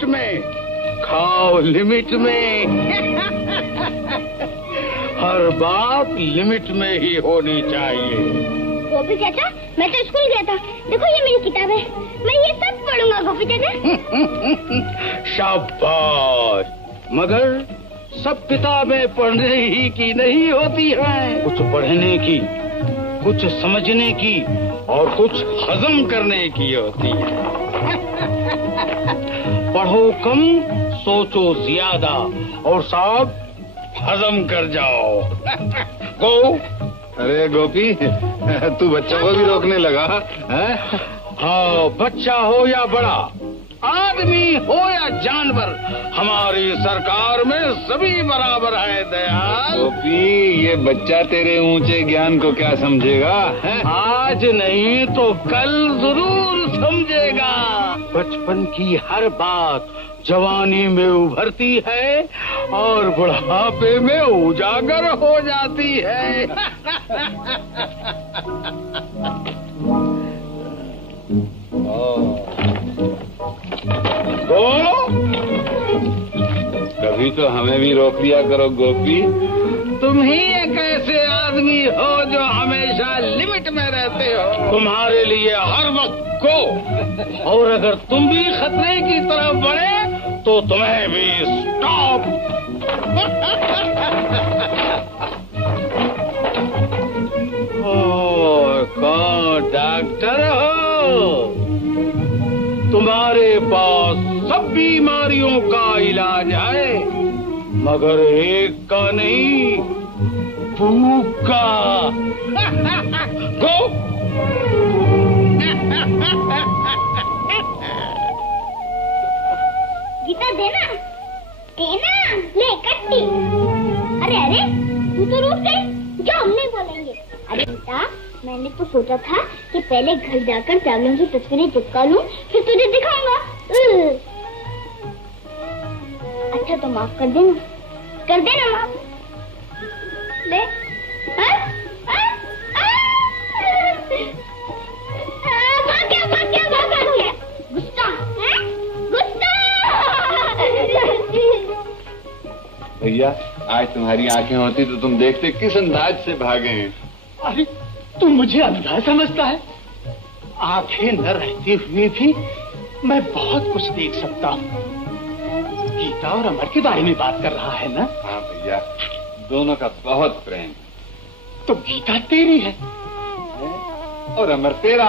Limit में, खाओ limit में। हर बात लिमिट में ही होनी चाहिए। गोपी चाचा, मैं तो स्कूल गया था। देखो ये मेरी किताब है, मैं ये सब पढ़ूंगा गोपी चाचा। शाबाश। मगर सब किताबें पढ़ने ही की नहीं होती हैं। कुछ पढ़ने की, कुछ समझने की और कुछ हजम करने की होती है। पढ़ो कम, सोचो ज्यादा और सब हजम कर जाओ। गो। अरे गोपी, तू बच्चों को भी रोकने लगा है? हाँ, बच्चा हो या बड़ा, आदमी हो या जानवर, हमारी सरकार में सभी बराबर है दयाल। गोपी, ये बच्चा तेरे ऊंचे ज्ञान को क्या समझेगा है? आज नहीं तो कल जरूर समझेगा। बचपन की हर बात जवानी में उभरती है और बुढ़ापे में उजागर हो जाती है। बोलो। कभी तो हमें भी रोक दिया करो गोपी। तुम ही एक ऐसे आदमी हो जो हमेशा लिमिट में रहते हो। तुम्हारे लिए हर वक्त को, और अगर तुम भी खतरे की तरफ बढ़े तो तुम्हें भी स्टॉप। कौन डॉक्टर हो? तुम्हारे पास सब बीमारियों का इलाज है, मगर एक का नहीं, भूख का। गो। गीता देना, देना, ले कट्टी। अरे अरे, तू तो रुक गई, जो हम नहीं बोलेंगे। अरे गीता, मैंने तो सोचा था कि पहले घर जाकर चावलों की तस्वीरें चिपका लूं, फिर तुझे दिखाऊंगा। अच्छा तो माफ कर देना, माफ। ले। भाग गया। गुस्सा है? गुस्सा। भैया, आज तुम्हारी आंखें होती तो तुम देखते किस अंदाज से भागे हैं। अरे तू मुझे अंधा समझता है? आंखें न रहते हुए भी मैं बहुत कुछ देख सकता हूँ। गीता और अमर के बारे में बात कर रहा है ना? हाँ भैया, दोनों का बहुत प्रेम। तो गीता तेरी है और अमर तेरा।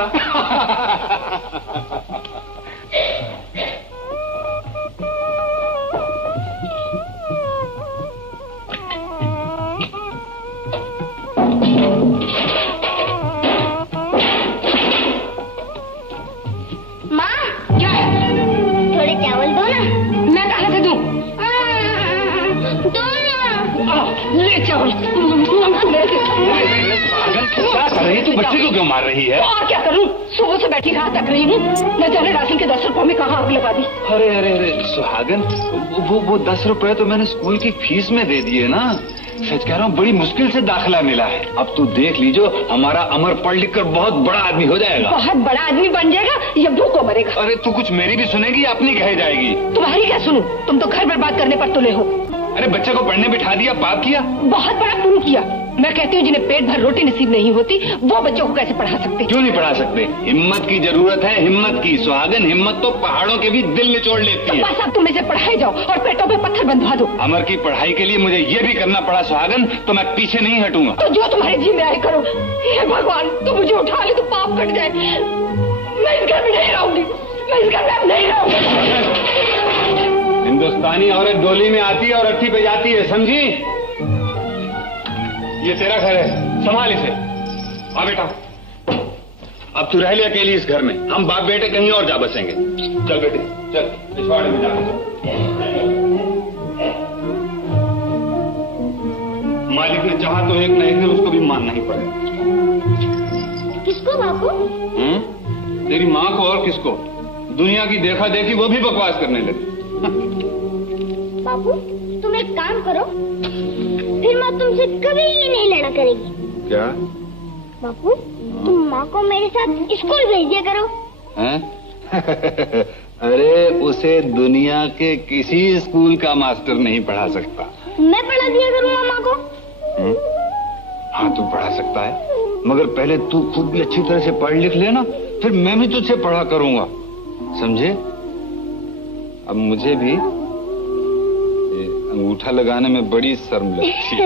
क्या कर रही है तू? बच्चे को क्यों मार रही है? और क्या करूं? सुबह से बैठी रात तक रही हूँ, न जाने राशन के 10 रुपए में कहाँ आग लगा दी। अरे अरे अरे सुहागन, वो 10 रुपए तो मैंने स्कूल की फीस में दे दिए ना। सच कह रहा हूँ, बड़ी मुश्किल से दाखिला मिला है। अब तू देख लीजो, हमारा अमर पढ़ लिख कर बहुत बड़ा आदमी हो जाएगा। बहुत बड़ा आदमी बन जाएगा या भूखों मरेगा? अरे तू कुछ मेरी भी सुनेगी, अपनी कहे जाएगी। तुम्हारी क्या सुनूं? तुम तो घर बर्बाद करने पर तुले हो। अरे बच्चे को पढ़ने बिठा दिया, पाप किया। बहुत बड़ा पुण्य किया। मैं कहती हूँ जिन्हें पेट भर रोटी नसीब नहीं होती, वो बच्चों को कैसे पढ़ा सकते? क्यों नहीं पढ़ा सकते? हिम्मत की जरूरत है, हिम्मत की। सुहागन, हिम्मत तो पहाड़ों के भी दिल निचोड़ लेती है। बस अब तुम इसे पढ़ाई जाओ और पेटों पे पत्थर बंधवा दो। अमर की पढ़ाई के लिए मुझे ये भी करना पड़ा सुहागन, तो मैं पीछे नहीं हटूंगा। तो जो तुम्हारे जी में आए करो। हे भगवान, तू मुझे उठा ले तो पाप कट जाए। मैं इस घर में नहीं रहूंगी, मैं इस घर में नहीं रहूंगी। हिंदुस्तानी औरत डोली में आती है और अट्ठी पे जाती है, समझी? ये तेरा घर है, संभाल इसे। आ बेटा, अब तू रह ले अकेली इस घर में। हम बाप बेटे कहीं और जा बसेंगे। चल बेटे, चल पिछवाड़े में जा। मालिक ने चाहा तो एक न एक दिन उसको भी मानना ही पड़ेगा। किसको बापू? तेरी माँ को और किसको? दुनिया की देखा देखी वो भी बकवास करने लगी। बापू तुम एक काम करो, फिर माँ तुमसे कभी ये नहीं लड़ा करेगी। क्या? बापू तुम माँ को मेरे साथ स्कूल भेज दिया करो। हैं? अरे उसे दुनिया के किसी स्कूल का मास्टर नहीं पढ़ा सकता। मैं पढ़ा दिया करूँ मामा को। हाँ तू पढ़ा सकता है, मगर पहले तू खुद भी अच्छी तरह से पढ़ लिख लेना, फिर मैं भी तुझसे पढ़ा करूंगा, समझे? अब मुझे भी अंगूठा लगाने में बड़ी शर्म लगती है।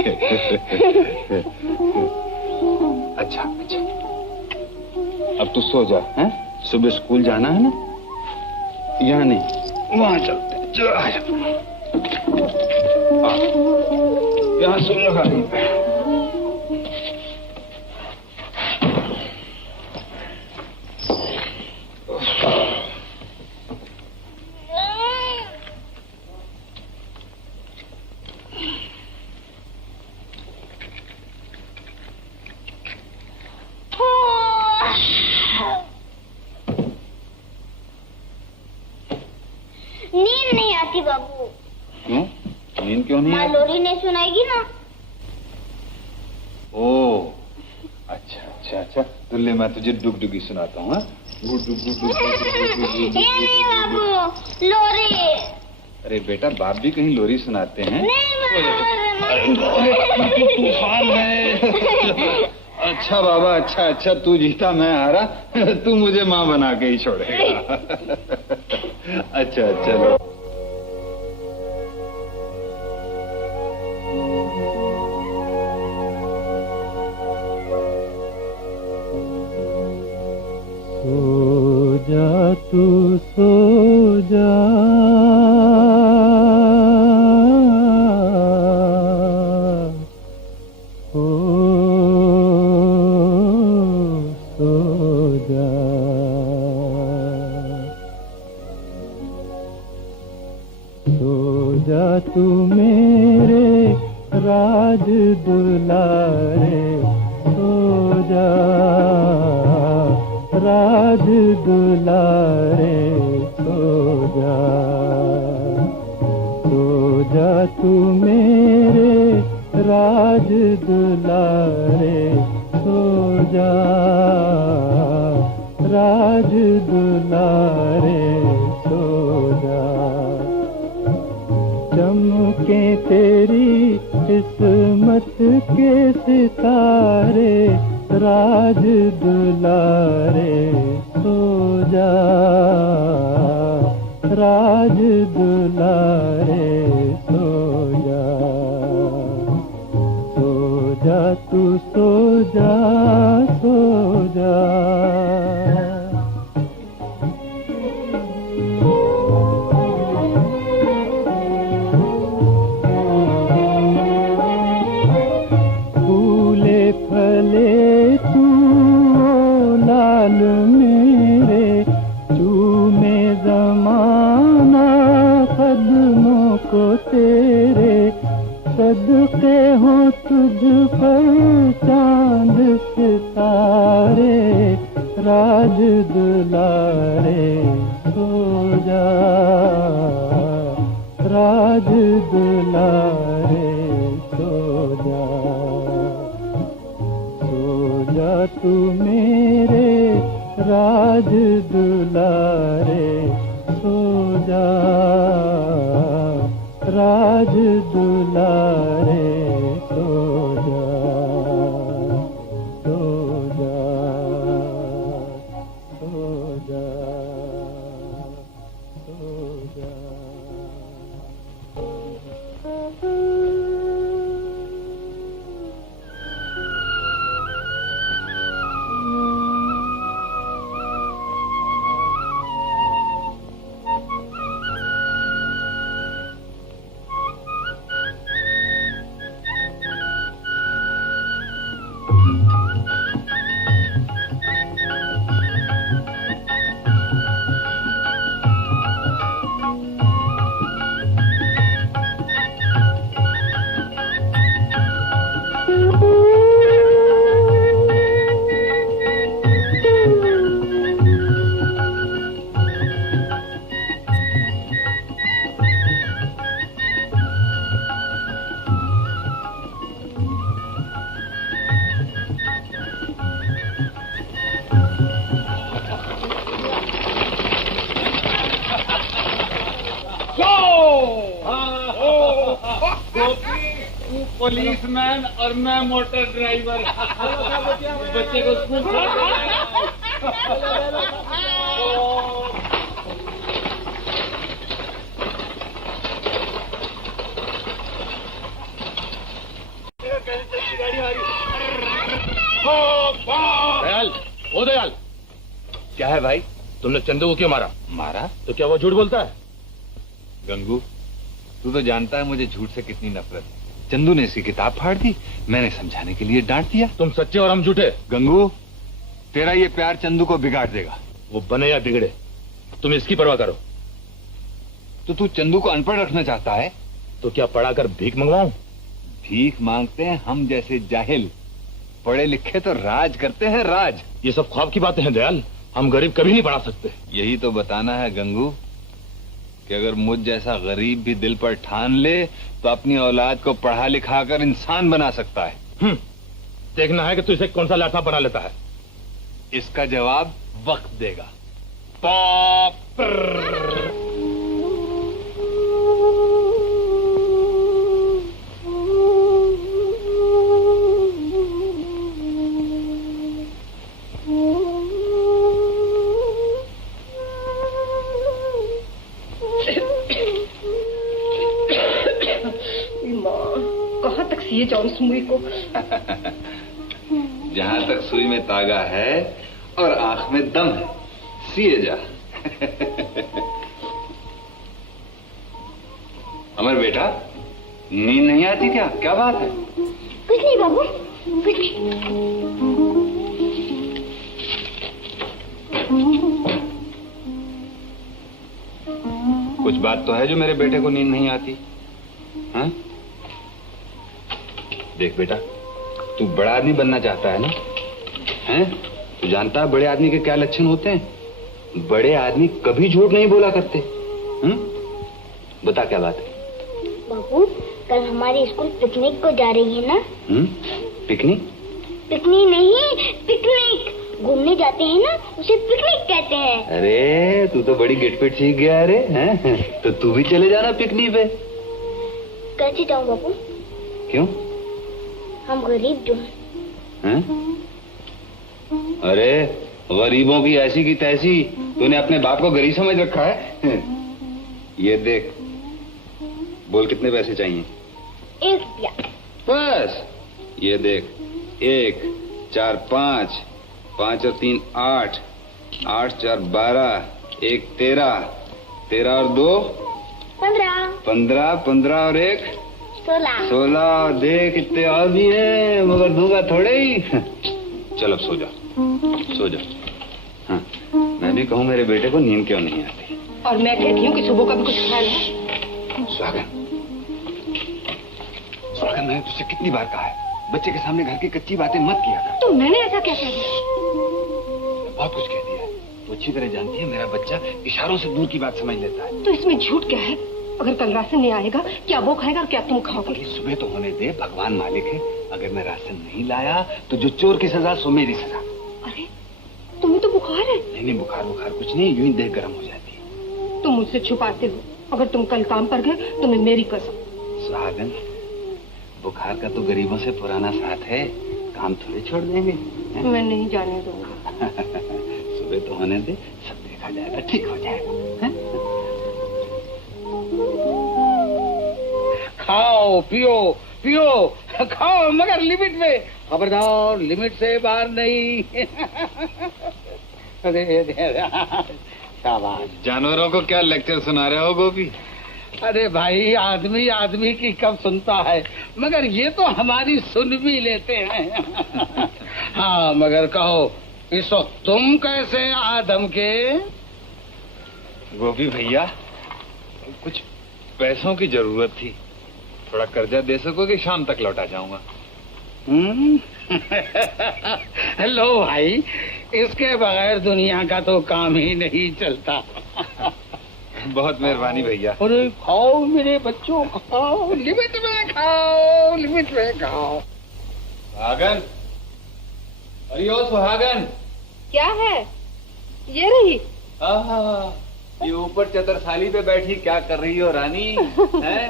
अच्छा अच्छा, अब तू सो जा, हैं? सुबह स्कूल जाना है ना? यहाँ नहीं, वहाँ चलते हैं। चलो आ जा, यहाँ सुन लगा। नींद नहीं आती बाबू। क्यों? नींद क्यों नहीं माँ आती? लोरी नहीं सुनाएगी ना। ओ अच्छा अच्छा अच्छा, तो ले मैं तुझे डुगडुगी सुनाता हूँ। ये नहीं बाबू, लोरी। अरे बेटा, बाप भी कहीं लोरी सुनाते हैं। नहीं तूफान है। अच्छा बाबा, अच्छा अच्छा, तू जीता मैं हारा, तू मुझे माँ बना के ही छोड़ेगा। अच्छा चलो। सो जा तू सो जा, तू मेरे राज दुलारे, सो जा राज दुलारे, सो जा तू मेरे राज दुलारे, सो जा राज दुलारे, सो जा। चमके तेरी किस्मत के सितारे, राज दुलारे, सो जा राज दुलारे, सो जा तू सो जा, सो जा। फले तू लाल मेरे, चूमे ज़माना कदमों को तेरे, सदके हो तुझ पर चांद सितारे, राज दुलारे, सो जा राज दुलारे, सो जा तू मेरे राज दुलारे, सो जा राज दुलारे, सो जा, सो जा, सो जा, सो जा। पुलिसमैन और मैं मोटर ड्राइवर। बच्चे को स्कूल दयाल, ओ दयाल, क्या है भाई? तुमने चंदू को क्यों मारा? मारा? तो क्या वो झूठ बोलता है? गंगू, तू तो जानता है मुझे झूठ से कितनी नफरत है। चंदू ने इसकी किताब फाड़ दी, मैंने समझाने के लिए डांट दिया। तुम सच्चे और हम झूठे। गंगू, तेरा ये प्यार चंदू को बिगाड़ देगा। वो बने या बिगड़े, तुम इसकी परवाह करो। तो तू चंदू को अनपढ़ रखना चाहता है? तो क्या पढ़ाकर भीख मंगवाऊं? भीख मांगते हैं हम जैसे जाहिल, पढ़े लिखे तो राज करते हैं, राज। ये सब ख्वाब की बातें हैं दयाल, हम गरीब कभी नहीं पढ़ा सकते। यही तो बताना है गंगू कि अगर मुझ जैसा गरीब भी दिल पर ठान ले तो अपनी औलाद को पढ़ा लिखा कर इंसान बना सकता है। देखना है कि तू इसे कौन सा लाठा बना लेता है। इसका जवाब वक्त देगा। कहाँ तक सिए जाऊं इस मुई को? जहाँ तक सुई में तागा है और आंख में दम है, सिए जा। अमर बेटा, नींद नहीं आती क्या? क्या बात है? कुछ नहीं बाबू, कुछ नहीं। कुछ बात तो है जो मेरे बेटे को नींद नहीं आती। हाँ? देख बेटा, तू बड़ा आदमी बनना चाहता है ना? हैं? तू जानता है बड़े आदमी के क्या लक्षण होते हैं? बड़े आदमी कभी झूठ नहीं बोला करते। बता क्या बात है? बाबू, कल हमारी स्कूल पिकनिक को जा रही है ना? पिकनिक? पिकनिक नहीं, पिकनिक। घूमने जाते हैं ना, उसे पिकनिक कहते हैं। अरे तू तो बड़ी गिटपिट सीख गया। अरे हैं? तो तू भी चले जाना पिकनिक पे। कैसे जाऊं बाबू? क्यों? हम गरीब जो हैं। अरे गरीबों की ऐसी की तैसी, तूने अपने बाप को गरीब समझ रखा है। ये देख, बोल कितने पैसे चाहिए? 1 रुपया। बस ये देख, 1 4 5, 5 और 3 8, 8 4 12, 1 13, 13 और 2 15, 15, 15 और 1 16। देख इतने और भी है, मगर दूंगा थोड़े ही। चल अब सो जा, सो जा। हाँ, मैं भी कहूँ मेरे बेटे को नींद क्यों नहीं आती। और मैं कहती हूँ कि सुबह का भी कुछ ख्याल है। सुहागन, सुहागन, मैंने तुझसे कितनी बार कहा है, बच्चे के सामने घर की कच्ची बातें मत किया कर। तो मैंने ऐसा क्या कह दिया? बहुत कुछ कह दिया है। तू अच्छी तरह जानती है मेरा बच्चा इशारों से दूर की बात समझ लेता है। तो इसमें झूठ क्या है? अगर कल राशन नहीं आएगा, क्या वो खाएगा और क्या तुम खाओगे? सुबह तो होने दे, भगवान मालिक है। अगर मैं राशन नहीं लाया तो जो चोर की सजा सो मेरी सजा। अरे तुम्हें तो बुखार है। नहीं, बुखार बुखार कुछ नहीं, यूं ही देह गर्म हो जाती है। तुम मुझसे छुपाते हो। अगर तुम कल काम पर गए तो मैं मेरी कसम। सुहागन, बुखार का तो गरीबों से पुराना साथ है, काम थोड़े छोड़ देंगे। मैं नहीं जाने दूंगा। सुबह तो होने दे, सब देखा जाएगा, ठीक हो जाएगा। खाओ पियो पियो, खाओ मगर लिमिट में, खबरदार लिमिट से बाहर नहीं। शाबाश। जानवरों को क्या लेक्चर सुना रहे हो गोपी? अरे भाई, आदमी आदमी की कब सुनता है, मगर ये तो हमारी सुन भी लेते हैं। हाँ मगर कहो, इस वक्त तुम कैसे आदम के? गोपी भैया, कुछ पैसों की जरूरत थी, थोड़ा कर्जा दे सकोगे? शाम तक लौटा जाऊंगा। लो भाई, इसके बगैर दुनिया का तो काम ही नहीं चलता। बहुत मेहरबानी भैया। अरे खाओ मेरे बच्चों, खाओ, लिमिट में खाओ, लिमिट में खाओ। सुहागन, अरे ओ सुहागन। क्या है? ये रही। ये ऊपर चतरसाली पे बैठी क्या कर रही हो रानी? हैं?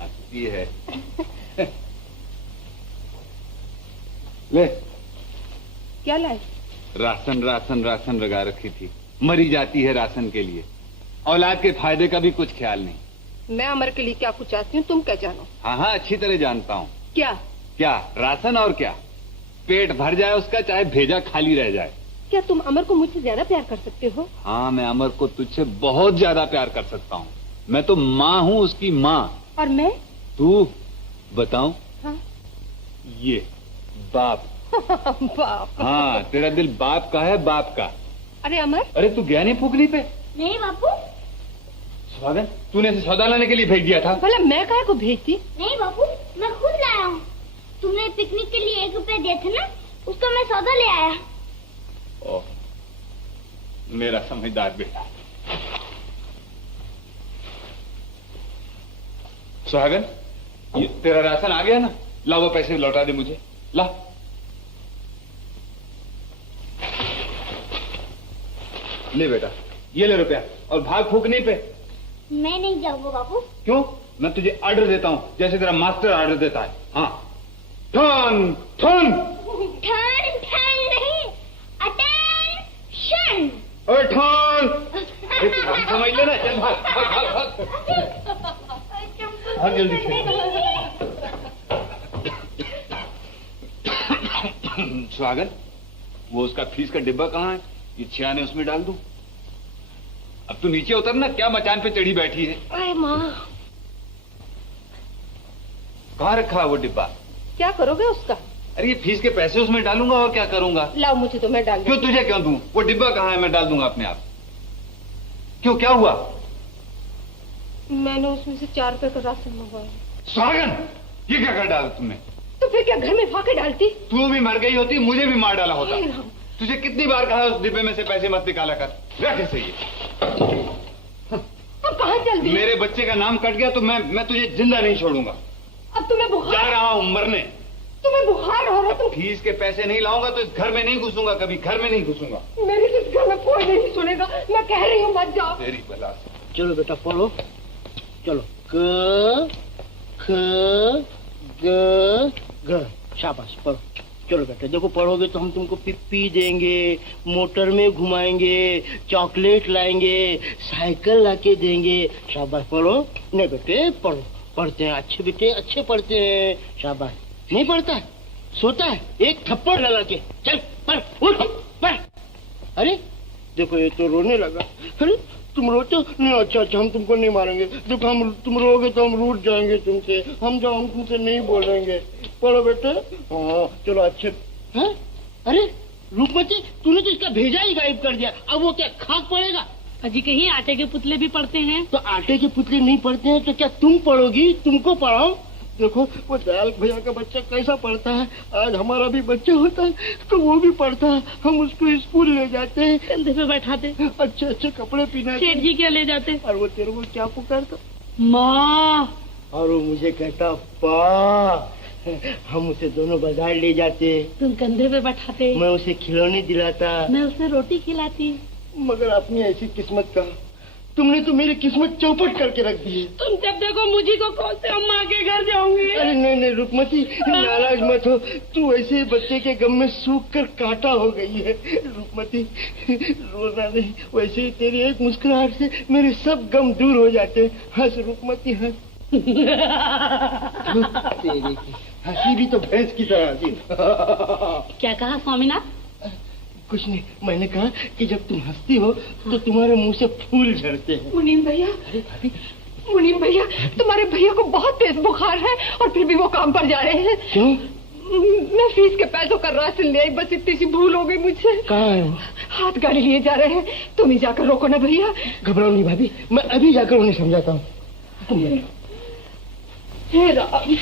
हंसती है। ले क्या लाए? राशन राशन राशन लगा रखी थी, मरी जाती है राशन के लिए, औलाद के फायदे का भी कुछ ख्याल नहीं। मैं अमर के लिए क्या कुछ चाहती हूँ तुम क्या जानो? हाँ हाँ अच्छी तरह जानता हूँ। क्या? क्या राशन और क्या, पेट भर जाए उसका, चाहे भेजा खाली रह जाए। क्या तुम अमर को मुझसे ज्यादा प्यार कर सकते हो? हाँ मैं अमर को तुझसे बहुत ज्यादा प्यार कर सकता हूँ। मैं तो माँ हूँ उसकी माँ। और मैं? तू बताऊं? हाँ। ये बाप। बाप। हाँ तेरा दिल बाप का है, बाप का। अरे अमर, अरे तू गया नहीं फूकनी पे? नहीं बापू। स्वागत, तूने इसे सौदा लाने के लिए भेज दिया था? भला मैं काहे को भेजती? नहीं बापू, मैं खुद लाया हूँ। तुमने पिकनिक के लिए 1 रुपया दिए थे ना, उसका मैं सौदा ले आया। ओह, मेरा समझदार बेटा। सुहागन, ये तेरा राशन आ गया ना? ला वो पैसे लौटा दे मुझे, ला। ले बेटा, ये ले रुपया, और भाग फूकने पे। मैं नहीं जाऊंगा बापू। क्यों? मैं तुझे ऑर्डर देता हूँ, जैसे तेरा मास्टर ऑर्डर देता है। हाँ, ठन ठन। ठन ठन नहीं, अटेंशन। अरे ठन, समझ लेना। चल भाग भाग भाग भाग जल्दी से। स्वागत, वो उसका फीस का डिब्बा कहाँ है? ये छियाने उसमें डाल दूं? अब तू नीचे उतर ना, क्या मचान पे चढ़ी बैठी है? अरे माँ, कहाँ रखा है वो डिब्बा? क्या करोगे उसका? अरे ये फीस के पैसे उसमें डालूंगा, और क्या करूंगा? लाओ मुझे, तो मैं डाल क्यों? दूँ। तुझे क्यों दूं? वो डिब्बा कहाँ है? मैं डाल दूंगा अपने आप। क्यों, क्या हुआ? मैंने उसमें से 4 रुपए का राशन मंगवाया। स्वागन, ये क्या कर डाला तुमने? तो फिर क्या घर में फाके डालती? तू भी मर गई होती, मुझे भी मार डाला होता। हे राम। तुझे कितनी बार कहा उस डिब्बे में से पैसे मत निकाला कर। रख इसे। ये अब कहाँ चल दी? मेरे बच्चे का नाम कट गया तो मैं तुझे जिंदा नहीं छोड़ूंगा। अब तुम्हें जा बुखार, रहा हूँ मरने। तुम्हें बुखार हो रहा। तुम फीस के पैसे नहीं लाऊंगा तो इस घर में नहीं घुसूंगा, कभी घर में नहीं घुसूंगा। मेरे से इस घर में कोई नहीं सुनेगा। मैं कह रही हूँ मत जाओ। तेरी बला से। चलो बेटा पढ़ो, चलो। क ख ग घ, शाबाश पढ़ो। चलो बेटा, देखो पढ़ोगे तो हम तुमको पिप्पी देंगे, मोटर में घुमाएंगे, चॉकलेट लाएंगे, साइकिल लाके देंगे। शाबाश पढ़ो। नहीं बेटे पढ़ो, पढ़ते हैं अच्छे बेटे, अच्छे पढ़ते हैं। शाबाश। नहीं पढ़ता है, सोता है, एक थप्पड़ लगा के। चल पढ़, उठ पढ़। अरे देखो ये तो रोने लगा। अरे तुम रोते हो? नहीं, अच्छा अच्छा, हम तुमको नहीं मारेंगे। देखो हम, तुम रोगे तो हम रूठ जाएंगे तुमसे। हम जाओ, हम तुमसे नहीं बोलेंगे। पढ़ो बेटे। हाँ चलो अच्छे। हैं? अरे रूपमती, तूने तो इसका भेजा ही गायब कर दिया। अब वो क्या खाक पड़ेगा? अजी कहीं आटे के पुतले भी पड़ते हैं। तो आटे के पुतले नहीं पढ़ते हैं तो क्या तुम पढ़ोगी? तुमको पढ़ाओ। देखो वो दयाल भैया का बच्चा कैसा पढ़ता है। आज हमारा भी बच्चा होता है तो वो भी पढ़ता है। हम उसको स्कूल ले जाते हैं, कंधे पे बैठाते, अच्छे अच्छे कपड़े पहनाते। सेठ जी क्या ले जाते, और वो तेरे को क्या पुकारता? माँ। और वो मुझे कहता पा। हम उसे दोनों बाजार ले जाते, तुम कंधे पे बैठाते, मैं उसे खिलौने दिलाता। मैं उसे रोटी खिलाती। मगर अपनी ऐसी किस्मत का, तुमने तो मेरी किस्मत चौपट करके रख दी है। तुम जब देखो मुझी को खोलते हो, माँ के घर जाऊंगी। अरे नहीं नहीं रुकमती, नाराज मत हो। तू ऐसे बच्चे के गम में सूख कर कांटा हो गई है। रुकमती रोना नहीं, वैसे ही तेरी एक मुस्कुराहट से मेरे सब गम दूर हो जाते। हंस रुकमती हंस। तेरी की हंसी भी तो भैंस की तरह थी। क्या कहा स्वामीनाथ? कुछ नहीं, मैंने कहा कि जब तुम हंसती हो तो तुम्हारे मुंह से फूल झड़ते हैं। मुनीम भैया, मुनीम भैया, तुम्हारे भैया को बहुत तेज बुखार है और फिर भी वो काम पर जा रहे हैं। क्यों? मैं फीस के पैसों का राशन ले आई, बस इतनी सी भूल हो गई मुझसे। कहाँ है वो? हाथ गाड़ी लिए जा रहे हैं, तुम ही जाकर रोको ना भैया। घबराओ नहीं भाभी, मैं अभी जाकर उन्हें समझाता हूँ। तुम जाओ। हे राम।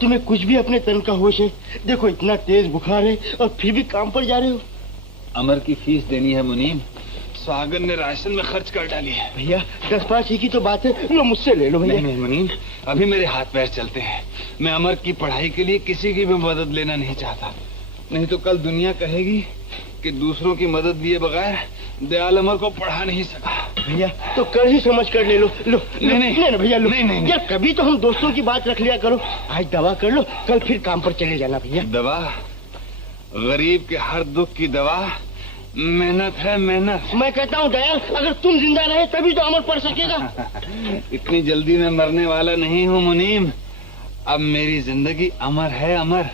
तुम्हें कुछ भी अपने तन का होश है? देखो इतना तेज बुखार है और फिर भी काम पर जा रहे हो। अमर की फीस देनी है मुनीम, सागर ने राशन में खर्च कर डाली है। भैया 10-5 ही की तो बात है, लो मुझसे ले लो भैया। नहीं मुनीम, अभी मेरे हाथ पैर चलते हैं। मैं अमर की पढ़ाई के लिए किसी की भी मदद लेना नहीं चाहता। नहीं तो कल दुनिया कहेगी कि दूसरों की मदद दिए बगैर दयाल अमर को पढ़ा नहीं सका। भैया तो कर ही समझ कर ले लो। लो नहीं भैया लो। नहीं यार कभी तो हम दोस्तों की बात रख लिया करो। आज दवा कर लो, कल फिर काम पर चले जाना भैया। दवा? गरीब के हर दुख की दवा मेहनत है, मेहनत। मैं कहता हूँ दयाल, अगर तुम जिंदा रहे तभी तो अमर पढ़ सकेगा। इतनी जल्दी मैं मरने वाला नहीं हूँ मुनीम। अब मेरी जिंदगी अमर है, अमर।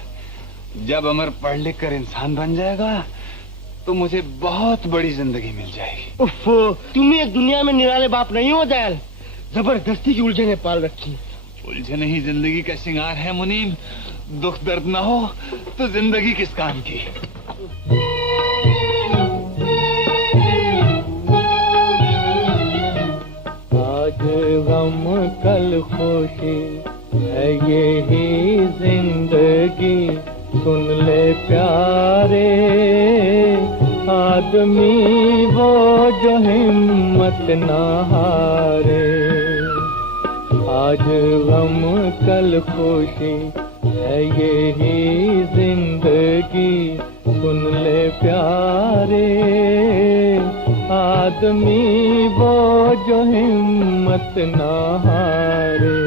जब अमर पढ़ लिख कर इंसान बन जाएगा तो मुझे बहुत बड़ी जिंदगी मिल जाएगी। उफ, तुम एक दुनिया में निराले बाप नहीं हो दयाल। जबरदस्ती की उलझने पाल रखी। उलझने ही जिंदगी का श्रृंगार है मुनीम। दुख दर्द ना हो तो जिंदगी किस काम की। आज गम कल खुशी है यही जिंदगी, सुन ले प्यारे आदमी वो जो हिम्मत ना हारे। आज गम कल खुशी है यही जिंदगी, सुन ले प्यारे आदमी वो जो हिम्मत ना हारे।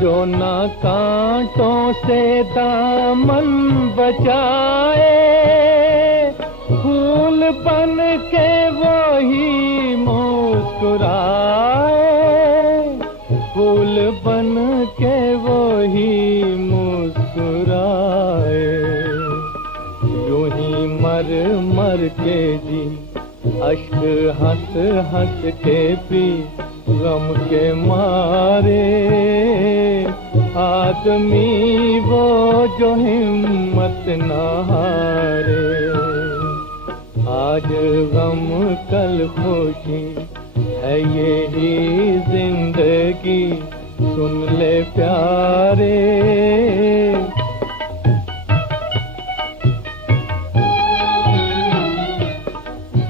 जो ना कांटों से दामन बचाए, फूल बन के वही मुस्कुराए, फूल बन के वही मुस्कुराए। यूं ही मर मर के जी, अश्क हंस हंस के पी, गम के मारे आदमी वो जो हिम्मत ना हारे। आज गम कल खुशी है यही जिंदगी, सुन ले प्यारे।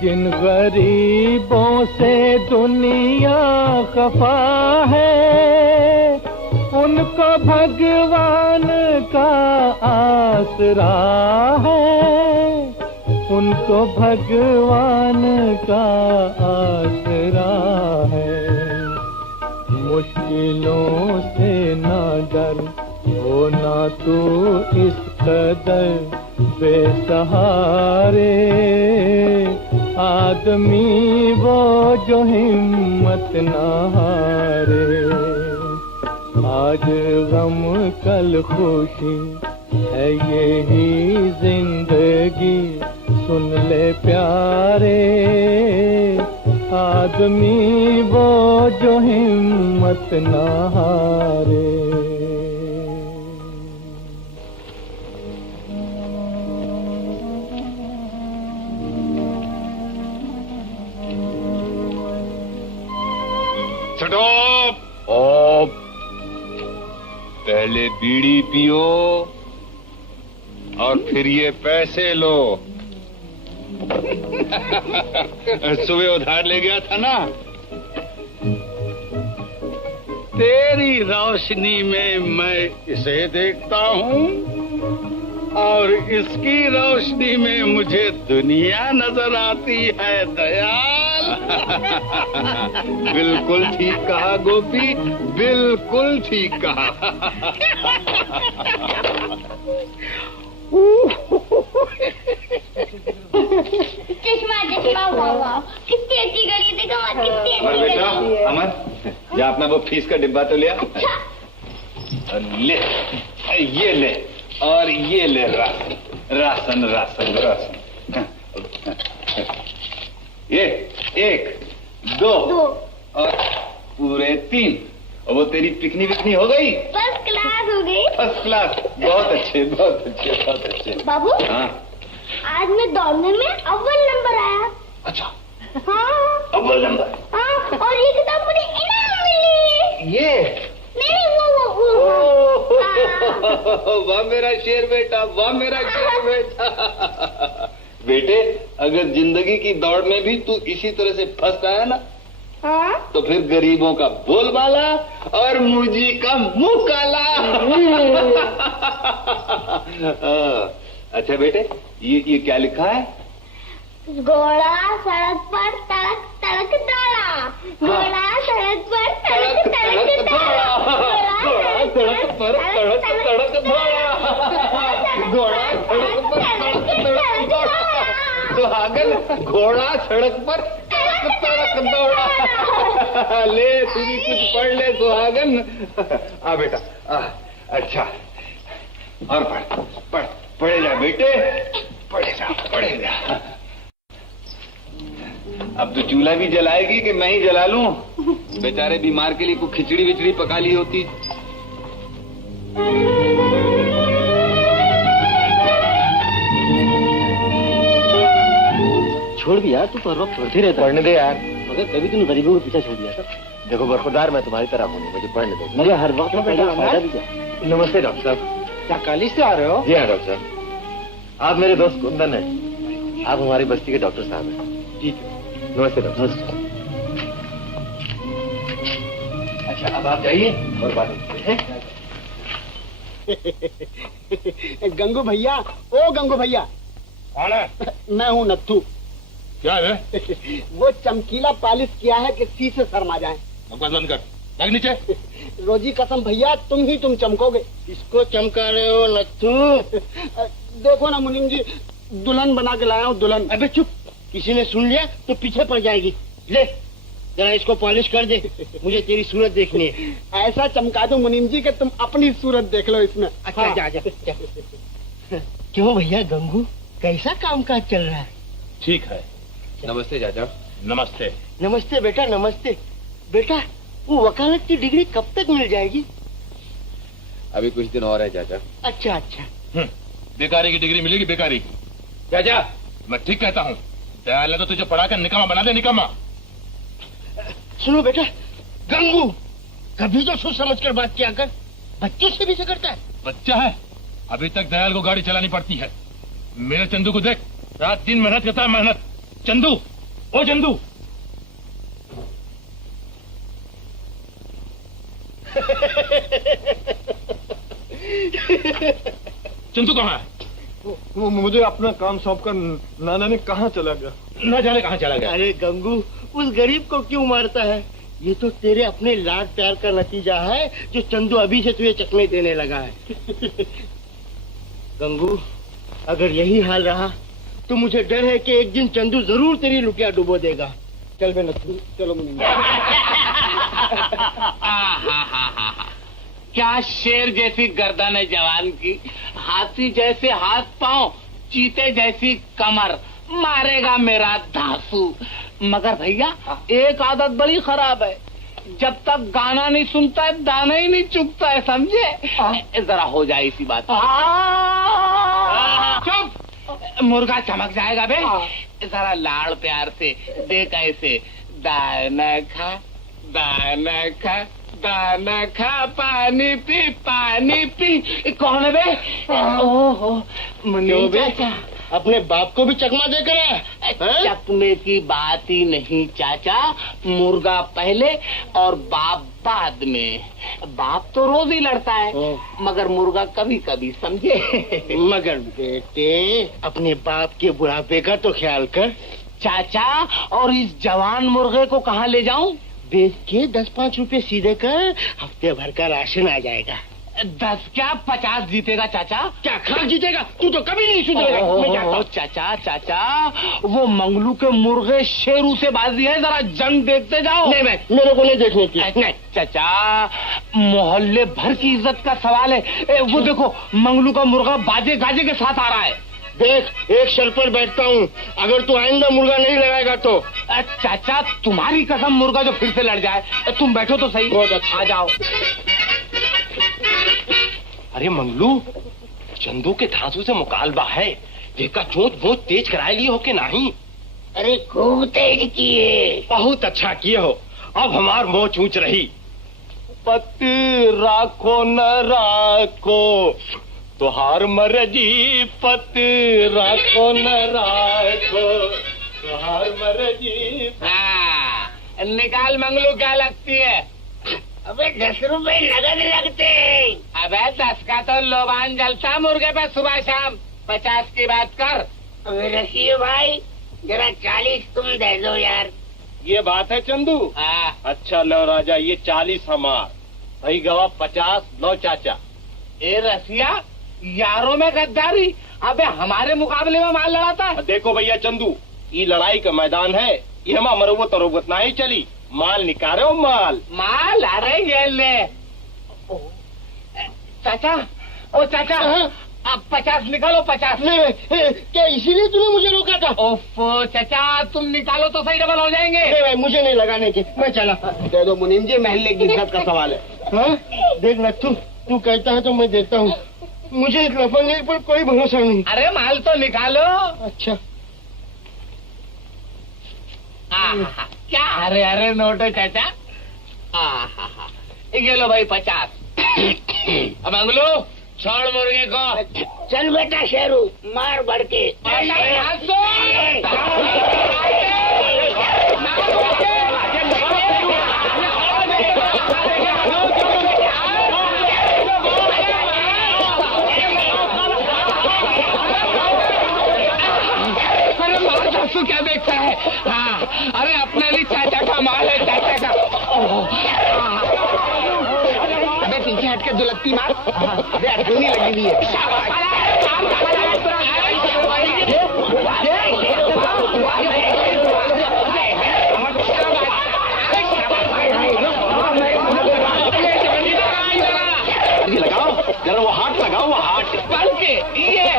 जिन गरीबों से दुनिया खफा है, उनको भगवान का आसरा है, उनको भगवान का आसरा है। मुश्किलों से ना डर, हो ना तू इस कदर बेसहारे आदमी वो जो हिम्मत ना हारे। आज गम कल खुशी है यही जिंदगी, सुन ले प्यारे आदमी वो जो हिम्मत ना हारे। पहले बीड़ी पियो और फिर ये पैसे लो। सुबह उधार ले गया था ना। तेरी रोशनी में मैं इसे देखता हूँ और इसकी रोशनी में मुझे दुनिया नजर आती है दयाल। बिल्कुल ठीक कहा गोपी, बिल्कुल ठीक कहा। चश्मा चश्मा, वाह वाह, कितनी अच्छी घड़ी है, देखो कितनी अच्छी बेटा, घड़ी है। अमर जा अपना वो फीस का डिब्बा तो लिया। ले, ये ले और ये ले राशन राशन राशन राशन। ये 1 2 और पूरे 3। और वो तेरी पिकनी विकनी हो गई? फर्स्ट क्लास हो गई। फर्स्ट क्लास, बहुत अच्छे बहुत अच्छे बहुत अच्छे। बाबू, हाँ आज मैं दौड़ने में अव्वल नंबर आया। अच्छा, हाँ अव्वल नंबर। हाँ, और ये किताब मुझे इनाम मिली। ये नहीं, वो हाँ। वाह मेरा शेर बेटा, वाह मेरा शेर बेटा। बेटे, अगर जिंदगी की दौड़ में भी तू इसी तरह से फंस गया ना, हाँ? तो फिर गरीबों का बोलबाला और मुझी का मुंह काला। अच्छा बेटे, ये क्या लिखा है? घोड़ा सड़क पर तड़क तड़क दौड़ा, घोड़ा सड़क पर तड़क तड़क दौड़ा, घोड़ा सड़क पर तड़क तड़क दौड़ा, घोड़ा सड़क पर तड़क तड़क दौड़ा, सुहागन घोड़ा सड़क पर तड़क तड़क दौड़ा। ले तू भी कुछ पढ़ ले सुहागन। आ बेटा, अच्छा, और पढ़े जा बेटे, पढ़े जा। अब तो चूल्हा भी जलाएगी कि मैं ही जला लूं? बेचारे बीमार के लिए कोई खिचड़ी विचड़ी पका ली होती। छोड़ भी यार, तू पर वक्त पढ़ते रहता। पढ़ने दे यार। मगर कभी तूने गरीबों के पीछे छोड़ दिया था। देखो बरखुरदार, मैं तुम्हारी तरह हूँ, मुझे पढ़ने दो। मगर हर वक्त फायदा भी क्या? नमस्ते डॉक्टर साहब। क्या कॉलेज से आ रहे हो? जी हाँ डॉक्टर साहब, आप मेरे दोस्त कुंदन हैं, आप हमारी बस्ती के डॉक्टर साहब हैं। ठीक है। नमस्ते डॉक्टर। अच्छा, अब आप जाइए और बात करते हैं। गंगू भैया, ओ गंगू भैया। कौन है? मैं हूँ नत्थू। क्या है? वो चमकीला पॉलिश किया है कि सी से शर्मा जाए। बकवास बंद कर, लग नीचे। रोजी कसम भैया, तुम चमकोगे। किसको चमका रहे हो नत्थू? देखो ना मुनीम जी, दुल्हन बना के लाया हूँ, दुल्हन। अबे चुप, किसी ने सुन लिया तो पीछे पड़ जाएगी। ले जरा इसको पॉलिश कर दे, मुझे तेरी सूरत देखनी है। ऐसा चमका दो मुनीम जी कि तुम अपनी सूरत देख लो इसमें। अच्छा हाँ। जा। क्यों भैया गंगू, कैसा कामकाज चल रहा है? ठीक है। नमस्ते चाचा। नमस्ते। नमस्ते बेटा, नमस्ते। बेटा, वो वकालत की डिग्री कब तक मिल जाएगी? अभी कुछ दिन और है चाचा। अच्छा अच्छा। बेकारी की डिग्री मिलेगी, बेकारी की। चाचा, मैं ठीक कहता हूँ, दयाल ने तो तुझे पढ़ाकर निकम्मा बना दे, निकम्मा। सुनो बेटा, गंगू कभी तो सोच समझ कर बात किया कर, बच्चों से भी से करता है। बच्चा है, अभी तक दयाल को गाड़ी चलानी पड़ती है। मेरे चंदू को देख, रात दिन मेहनत करता है, मेहनत। चंदू, ओ चंदू। चंदू कहाँ है? वो मुझे अपना काम सौंप कर नाना ने कहाँ चला गया? न जाने कहाँ चला गया। अरे गंगू, उस गरीब को क्यों मारता है? ये तो तेरे अपने लाड प्यार का नतीजा है, जो चंदू अभी से तुझे चकमे देने लगा है। गंगू, अगर यही हाल रहा तो मुझे डर है कि एक दिन चंदू जरूर तेरी लुटिया डुबो देगा। चल बे नथु, चलो मुनीम। क्या शेर जैसी गर्दन है जवान की, हाथी जैसे हाथ पांव, चीते जैसी कमर, मारेगा मेरा धांसू। मगर भैया एक आदत बड़ी खराब है, जब तक गाना नहीं सुनता है दाना ही नहीं चुगता है, समझे? जरा हो जाए इसी बात। चुप, मुर्गा चमक जाएगा बे। जरा लाड़ प्यार से देख ऐसे, दाना खा दाना खा दाना खा, पानी पी। कौन है बे? ओहो मुनीम चाचा। अपने बाप को भी चकमा देकर आया? चकमे की बात ही नहीं चाचा, मुर्गा पहले और बाप बाद में। बाप तो रोज ही लड़ता है, मगर मुर्गा कभी कभी, समझे? मगर बेटे, अपने बाप के बुढ़ापे का तो ख्याल कर। चाचा, और इस जवान मुर्गे को कहाँ ले जाऊं? बेच के 10-5 रुपए सीधे कर, हफ्ते भर का राशन आ जाएगा। 10 क्या 50 जीतेगा चाचा? क्या खाक जीतेगा? तू तो कभी नहीं सुधरेगा। मैं जाता हूं। चाचा, वो मंगलू के मुर्गे शेरू से बाजी है, जरा जंग देखते जाओ। नहीं, मेरे को नहीं देखने की। नहीं चाचा, मोहल्ले भर की इज्जत का सवाल है। वो देखो, मंगलू का मुर्गा बाजे गाजे के साथ आ रहा है। देख, एक शर्त पर बैठता हूँ, अगर तू आइंदा मुर्गा नहीं लगाएगा तो। चाचा, तुम्हारी कसम, मुर्गा जो फिर से लड़ जाए। तुम बैठो तो सही। बहुत अच्छा। आ जाओ। अरे मंगलू, चंदू के धांसू से मुकालबा है, देखा चोंच बोझ तेज कराए लिए हो के नहीं? अरे खूब तेज किए। बहुत अच्छा किए हो, अब हमार मोच ऊंच रही। पति राखो न राखो, तुहार मर्जी पत राखो न राखो, तुहार मर्जी। हाँ, निकाल मंगलू क्या लगती है? अबे 10 रुपए नगद लगते। अबे 10 का तो लोबान जलसा मुर्गे पे सुबह शाम, 50 की बात कर। अबे रखिए भाई, जरा 40 तुम दे दो यार। ये बात है चंदू? हाँ। अच्छा लो राजा, ये 40 हमार, भाई गवा 50 लो चाचा। ए रसिया, यारों में गद्दारी। अबे हमारे मुकाबले में माल लड़ाता है। देखो भैया चंदू, ये लड़ाई का मैदान है, ये हम मरवत तरोबत ना ही चली। माल निकालो माल। माल? अरे ये ले चाचा, ओ चाचा, अब 50 निकालो, 50। क्या इसीलिए तूने मुझे रोका था? ओफो चाचा, तुम निकालो तो सही डबल हो जाएंगे। नहीं भाई, मुझे नहीं लगाने के, मैं चला। दे दो मुनीम जी, महल्ले की इज्जत का सवाल है। हाँ? देख नथु, तू कहता है तो मैं देता हूँ, मुझे इस लफंगे पर कोई भरोसा नहीं। अरे माल तो निकालो। अच्छा क्या अरे अरे नोट है चाचा। ये लो भाई 50। अब अंगलू छोड़ मुर्गे को। चल बेटा शेरू, मार बढ़ के। क्या देखता है? हाँ, अरे अपने लिए चाचा का माल है, चाचा का। अबे पीछे हट के दुलत्ती मार। अबे अठन्नी लगी हुई है। लगाओ जरा, वो हाथ लगाओ, वो हाथ पल के ये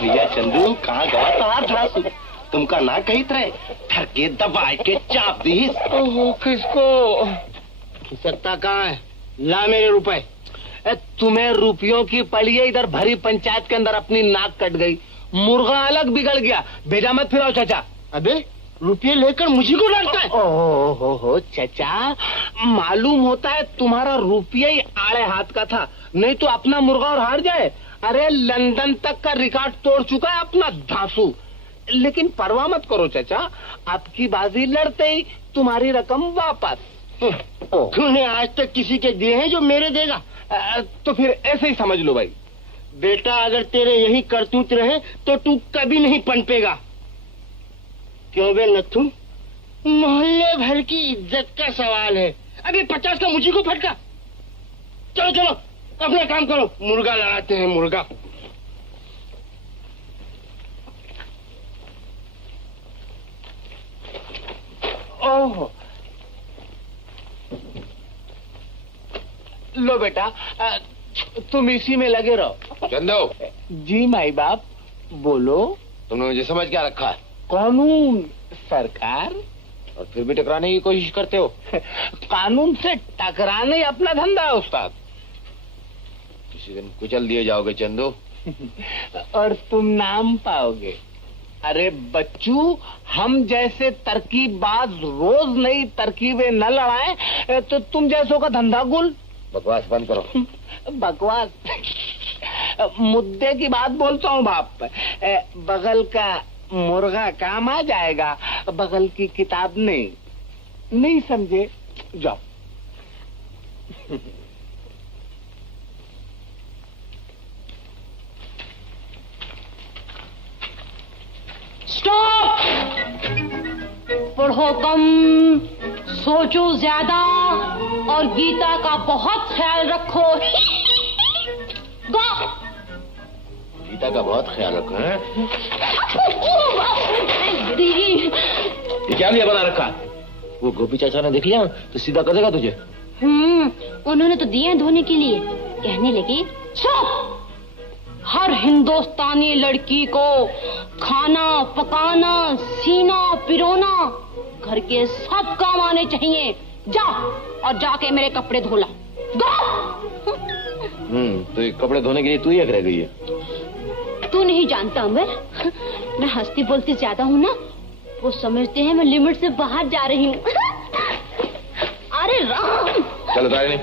भैया चंदू, कहाँ गवा था तुमका ना कही तरह ठरके दबाए के चाप दी। किसको? सकता कहाँ है? ला मेरे रुपए। तुम्हें रुपयों की पड़ी है, इधर भरी पंचायत के अंदर अपनी नाक कट गई, मुर्गा अलग बिगड़ गया। भेजा मत फिराओ चाचा। अबे रुपये लेकर मुझे को डांटता है? हो चाचा, मालूम होता है तुम्हारा रुपया ही आड़े हाथ का था, नहीं तो अपना मुर्गा और हार जाए। अरे लंदन तक का रिकॉर्ड तोड़ चुका है अपना धांसू। लेकिन परवाह मत करो चाचा, आपकी बाजी लड़ते ही तुम्हारी रकम वापस। तूने आज तक किसी के दिए हैं जो मेरे देगा? तो फिर ऐसे ही समझ लो भाई। बेटा अगर तेरे यही करतूत रहे तो तू कभी नहीं पनपेगा। क्यों बे नथु? मोहल्ले भर की इज्जत का सवाल है। अभी 50 का मुझी को फटका। चलो चलो अपना काम करो, मुर्गा लड़ाते हैं, मुर्गा। ओह लो बेटा, तुम इसी में लगे रहो। चंदू जी माई बाप, बोलो। तुमने मुझे समझ क्या रखा है? कानून सरकार। और फिर भी टकराने की कोशिश करते हो। कानून से टकराना ही अपना धंधा है उस्ताद। किसी दिन कुचल दिए जाओगे चंदू। और तुम नाम पाओगे। अरे बच्चू, हम जैसे तरकीबबाज रोज नई तरकीबें न लड़ाएं तो तुम जैसों का धंधा गुल। बकवास बंद करो। बकवास? मुद्दे की बात बोलता हूँ बाप। बगल का मुर्गा काम आ जाएगा, बगल की किताब नहीं समझे? जाओ। स्टॉप! पढ़ो कम, सोचो ज्यादा और गीता का बहुत ख्याल रखो। गीता का बहुत ख्याल रखो। है ये क्या लिया बना रखा? वो गोपी चाचा ने देख लिया तो सीधा कर देगा तुझे। उन्होंने तो दिए धोने के लिए। कहने लगे चुप, हर हिंदुस्तानी लड़की को खाना पकाना, सीना पिरोना, घर के सब काम आने चाहिए। जा और जाके मेरे कपड़े धोला। तो ये कपड़े धोने के लिए तू ही रह गई है। तू नहीं जानता अमर, मैं हंसती बोलती ज्यादा हूँ ना, वो समझते हैं मैं लिमिट से बाहर जा रही हूँ। राम। चल उतार नहीं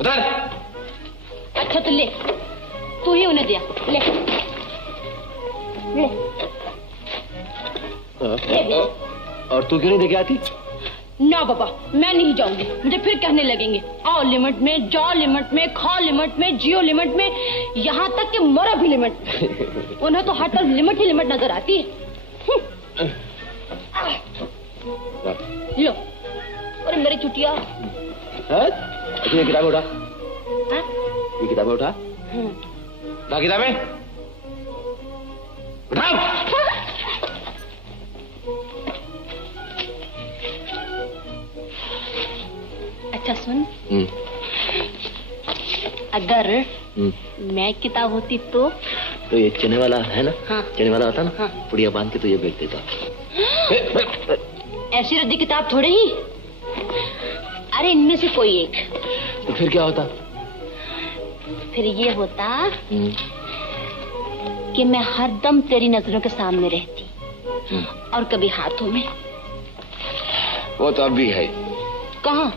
उतार। अच्छा तो ले, तू ही उन्हें दिया, ले ले ले। और तू क्यों नहीं देके आती? ना बाबा, मैं नहीं जाऊंगी। मुझे फिर कहने लगेंगे आओ लिमिट में, जाओ लिमिट में, खाओ लिमिट में, जियो लिमिट में, यहाँ तक कि मरो भी लिमिट में। उन्हें तो हर तरफ लिमिट ही लिमिट नजर आती है। लो, अरे मेरी चुटिया। अच्छा ये किताबें उठा। ये किताबें उठा। उठा किताबें उठाओ। अच्छा सुन, अगर मैं किताब होती तो ये चने वाला है ना? हाँ। चने वाला होता ना? हाँ। पुड़िया बांध के तो ये बेच देता। ऐसी रद्दी किताब थोड़े ही। अरे इनमें से कोई एक। तो फिर क्या होता? फिर ये होता कि मैं हरदम तेरी नजरों के सामने रहती और कभी हाथों में। वो तो अब भी है। कहाँ?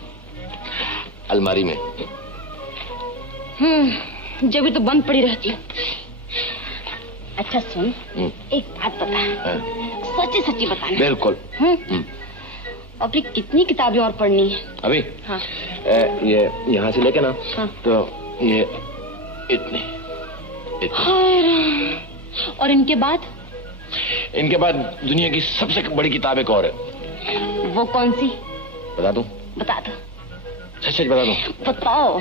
अलमारी में। जब भी तो बंद पड़ी रहती है। अच्छा सुन, एक बात बता, सच्ची सच्ची बताना। बिल्कुल। अभी कितनी किताबें और पढ़नी है? अभी? हाँ। ये यहाँ से लेके ना, हाँ। तो ये इतने। और इनके बाद? इनके बाद दुनिया की सबसे बड़ी किताब एक और है। वो कौन सी? बता दूं? बता दो। सच सच बता दूं? बताओ।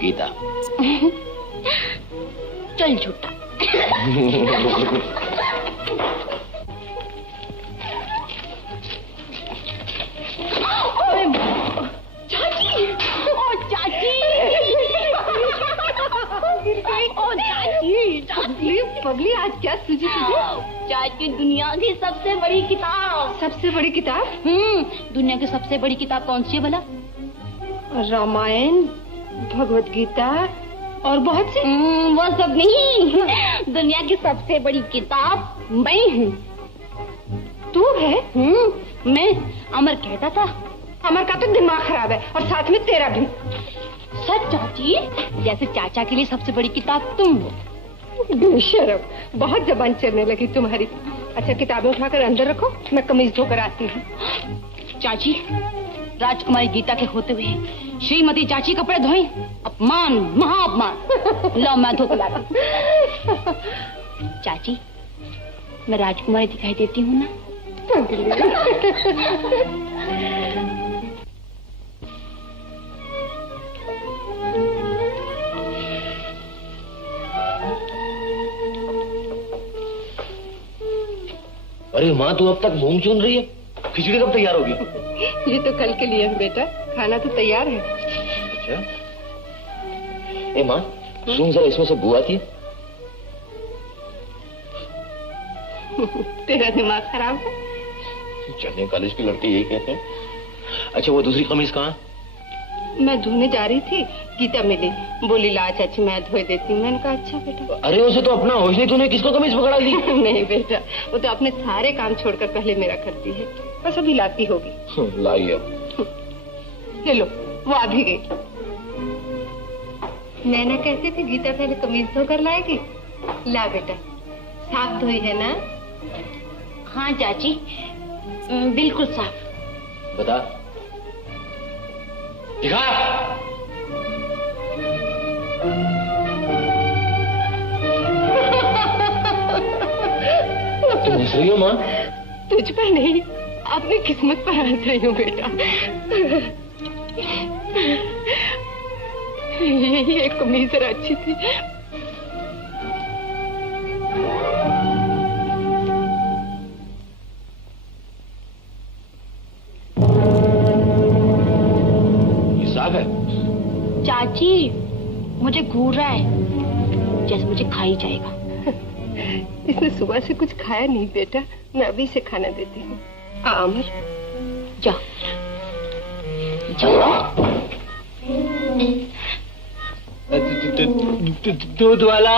गीता। चल झूठा। चाची, ओ चाची, ओ चाची, चाची, पगली आज क्या सूझी तुझे? चाची दुनिया की सबसे बड़ी किताब। सबसे बड़ी किताब? दुनिया की सबसे बड़ी किताब कौन सी है भला? रामायण, भगवत गीता और बहुत सी। वो सब नहीं, दुनिया की सबसे बड़ी किताब मैं हूँ। तू है? मैं। अमर कहता था। अमर का तो दिमाग खराब है और साथ में तेरा भी। सच चाची, जैसे चाचा के लिए सबसे बड़ी किताब तुम हो। बेशरम, बहुत जबान चलने लगी तुम्हारी। अच्छा किताबें उठाकर अंदर रखो, मैं कमीज धोकर आती हूँ। चाची, राजकुमारी गीता के होते हुए श्रीमती चाची कपड़े धोई? अपमान, महाअपमान। लो मैं धो के लाती। चाची, मैं राजकुमारी दिखाई देती हूँ ना? अरे माँ, तू अब तक मूंग चुन रही है? खिचड़ी कब तैयार होगी? ये तो कल के लिए है बेटा, खाना तो तैयार है। अच्छा। ए माँ, सुन जरा, इसमें से बू आती है? तेरा दिमाग खराब है। चढ़ने कॉलेज की लड़के यही कहते हैं। अच्छा वो दूसरी कमीज कहाँ? मैं धोने जा रही थी, गीता मिली, बोली ला चाची मैं धोई देती हूँ। मैंने कहा अच्छा बेटा। अरे उसे तो अपना होश नहीं, तूने किसको कमीज पकड़ा दी? नहीं बेटा, वो तो अपने सारे काम छोड़कर पहले मेरा करती है, बस अभी लाती होगी। लाई अब। ले लो, वो आ भी गई। मैं ना कहती थी गीता पहले कमीज धोकर लाएगी। ला बेटा, साफ धोई है ना? हाँ चाची, बिल्कुल साफ। बता, दिखा। तुम हंस रही हो माँ? तुझ पर नहीं, अपनी किस्मत पर हंस रही हूँ बेटा। ये कमीज जरा अच्छी थी। ये साग है? चाची, मुझे घूर रहा है, जैसे मुझे खा ही जाएगा। इसने सुबह से कुछ खाया नहीं बेटा, मैं अभी से खाना देती हूँ। अमर, जा जा। दूध वाला।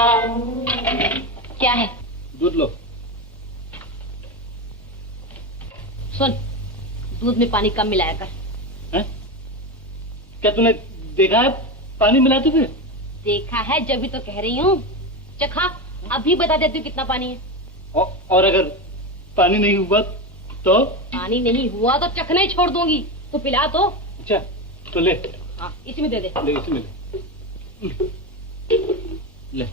क्या है? दूध लो। सुन, दूध में पानी कम मिलाया कर। हैं? क्या तूने देखा है पानी मिलाते हुए? देखा है जब भी तो कह रही हूँ। चखा, अभी बता देती हूँ कितना पानी है। और अगर पानी नहीं हुआ तो? पानी नहीं हुआ तो चखना ही छोड़ दूंगी। तो पिला तो। अच्छा तो ले। हाँ, इसमें दे दे। ले इसमें ले।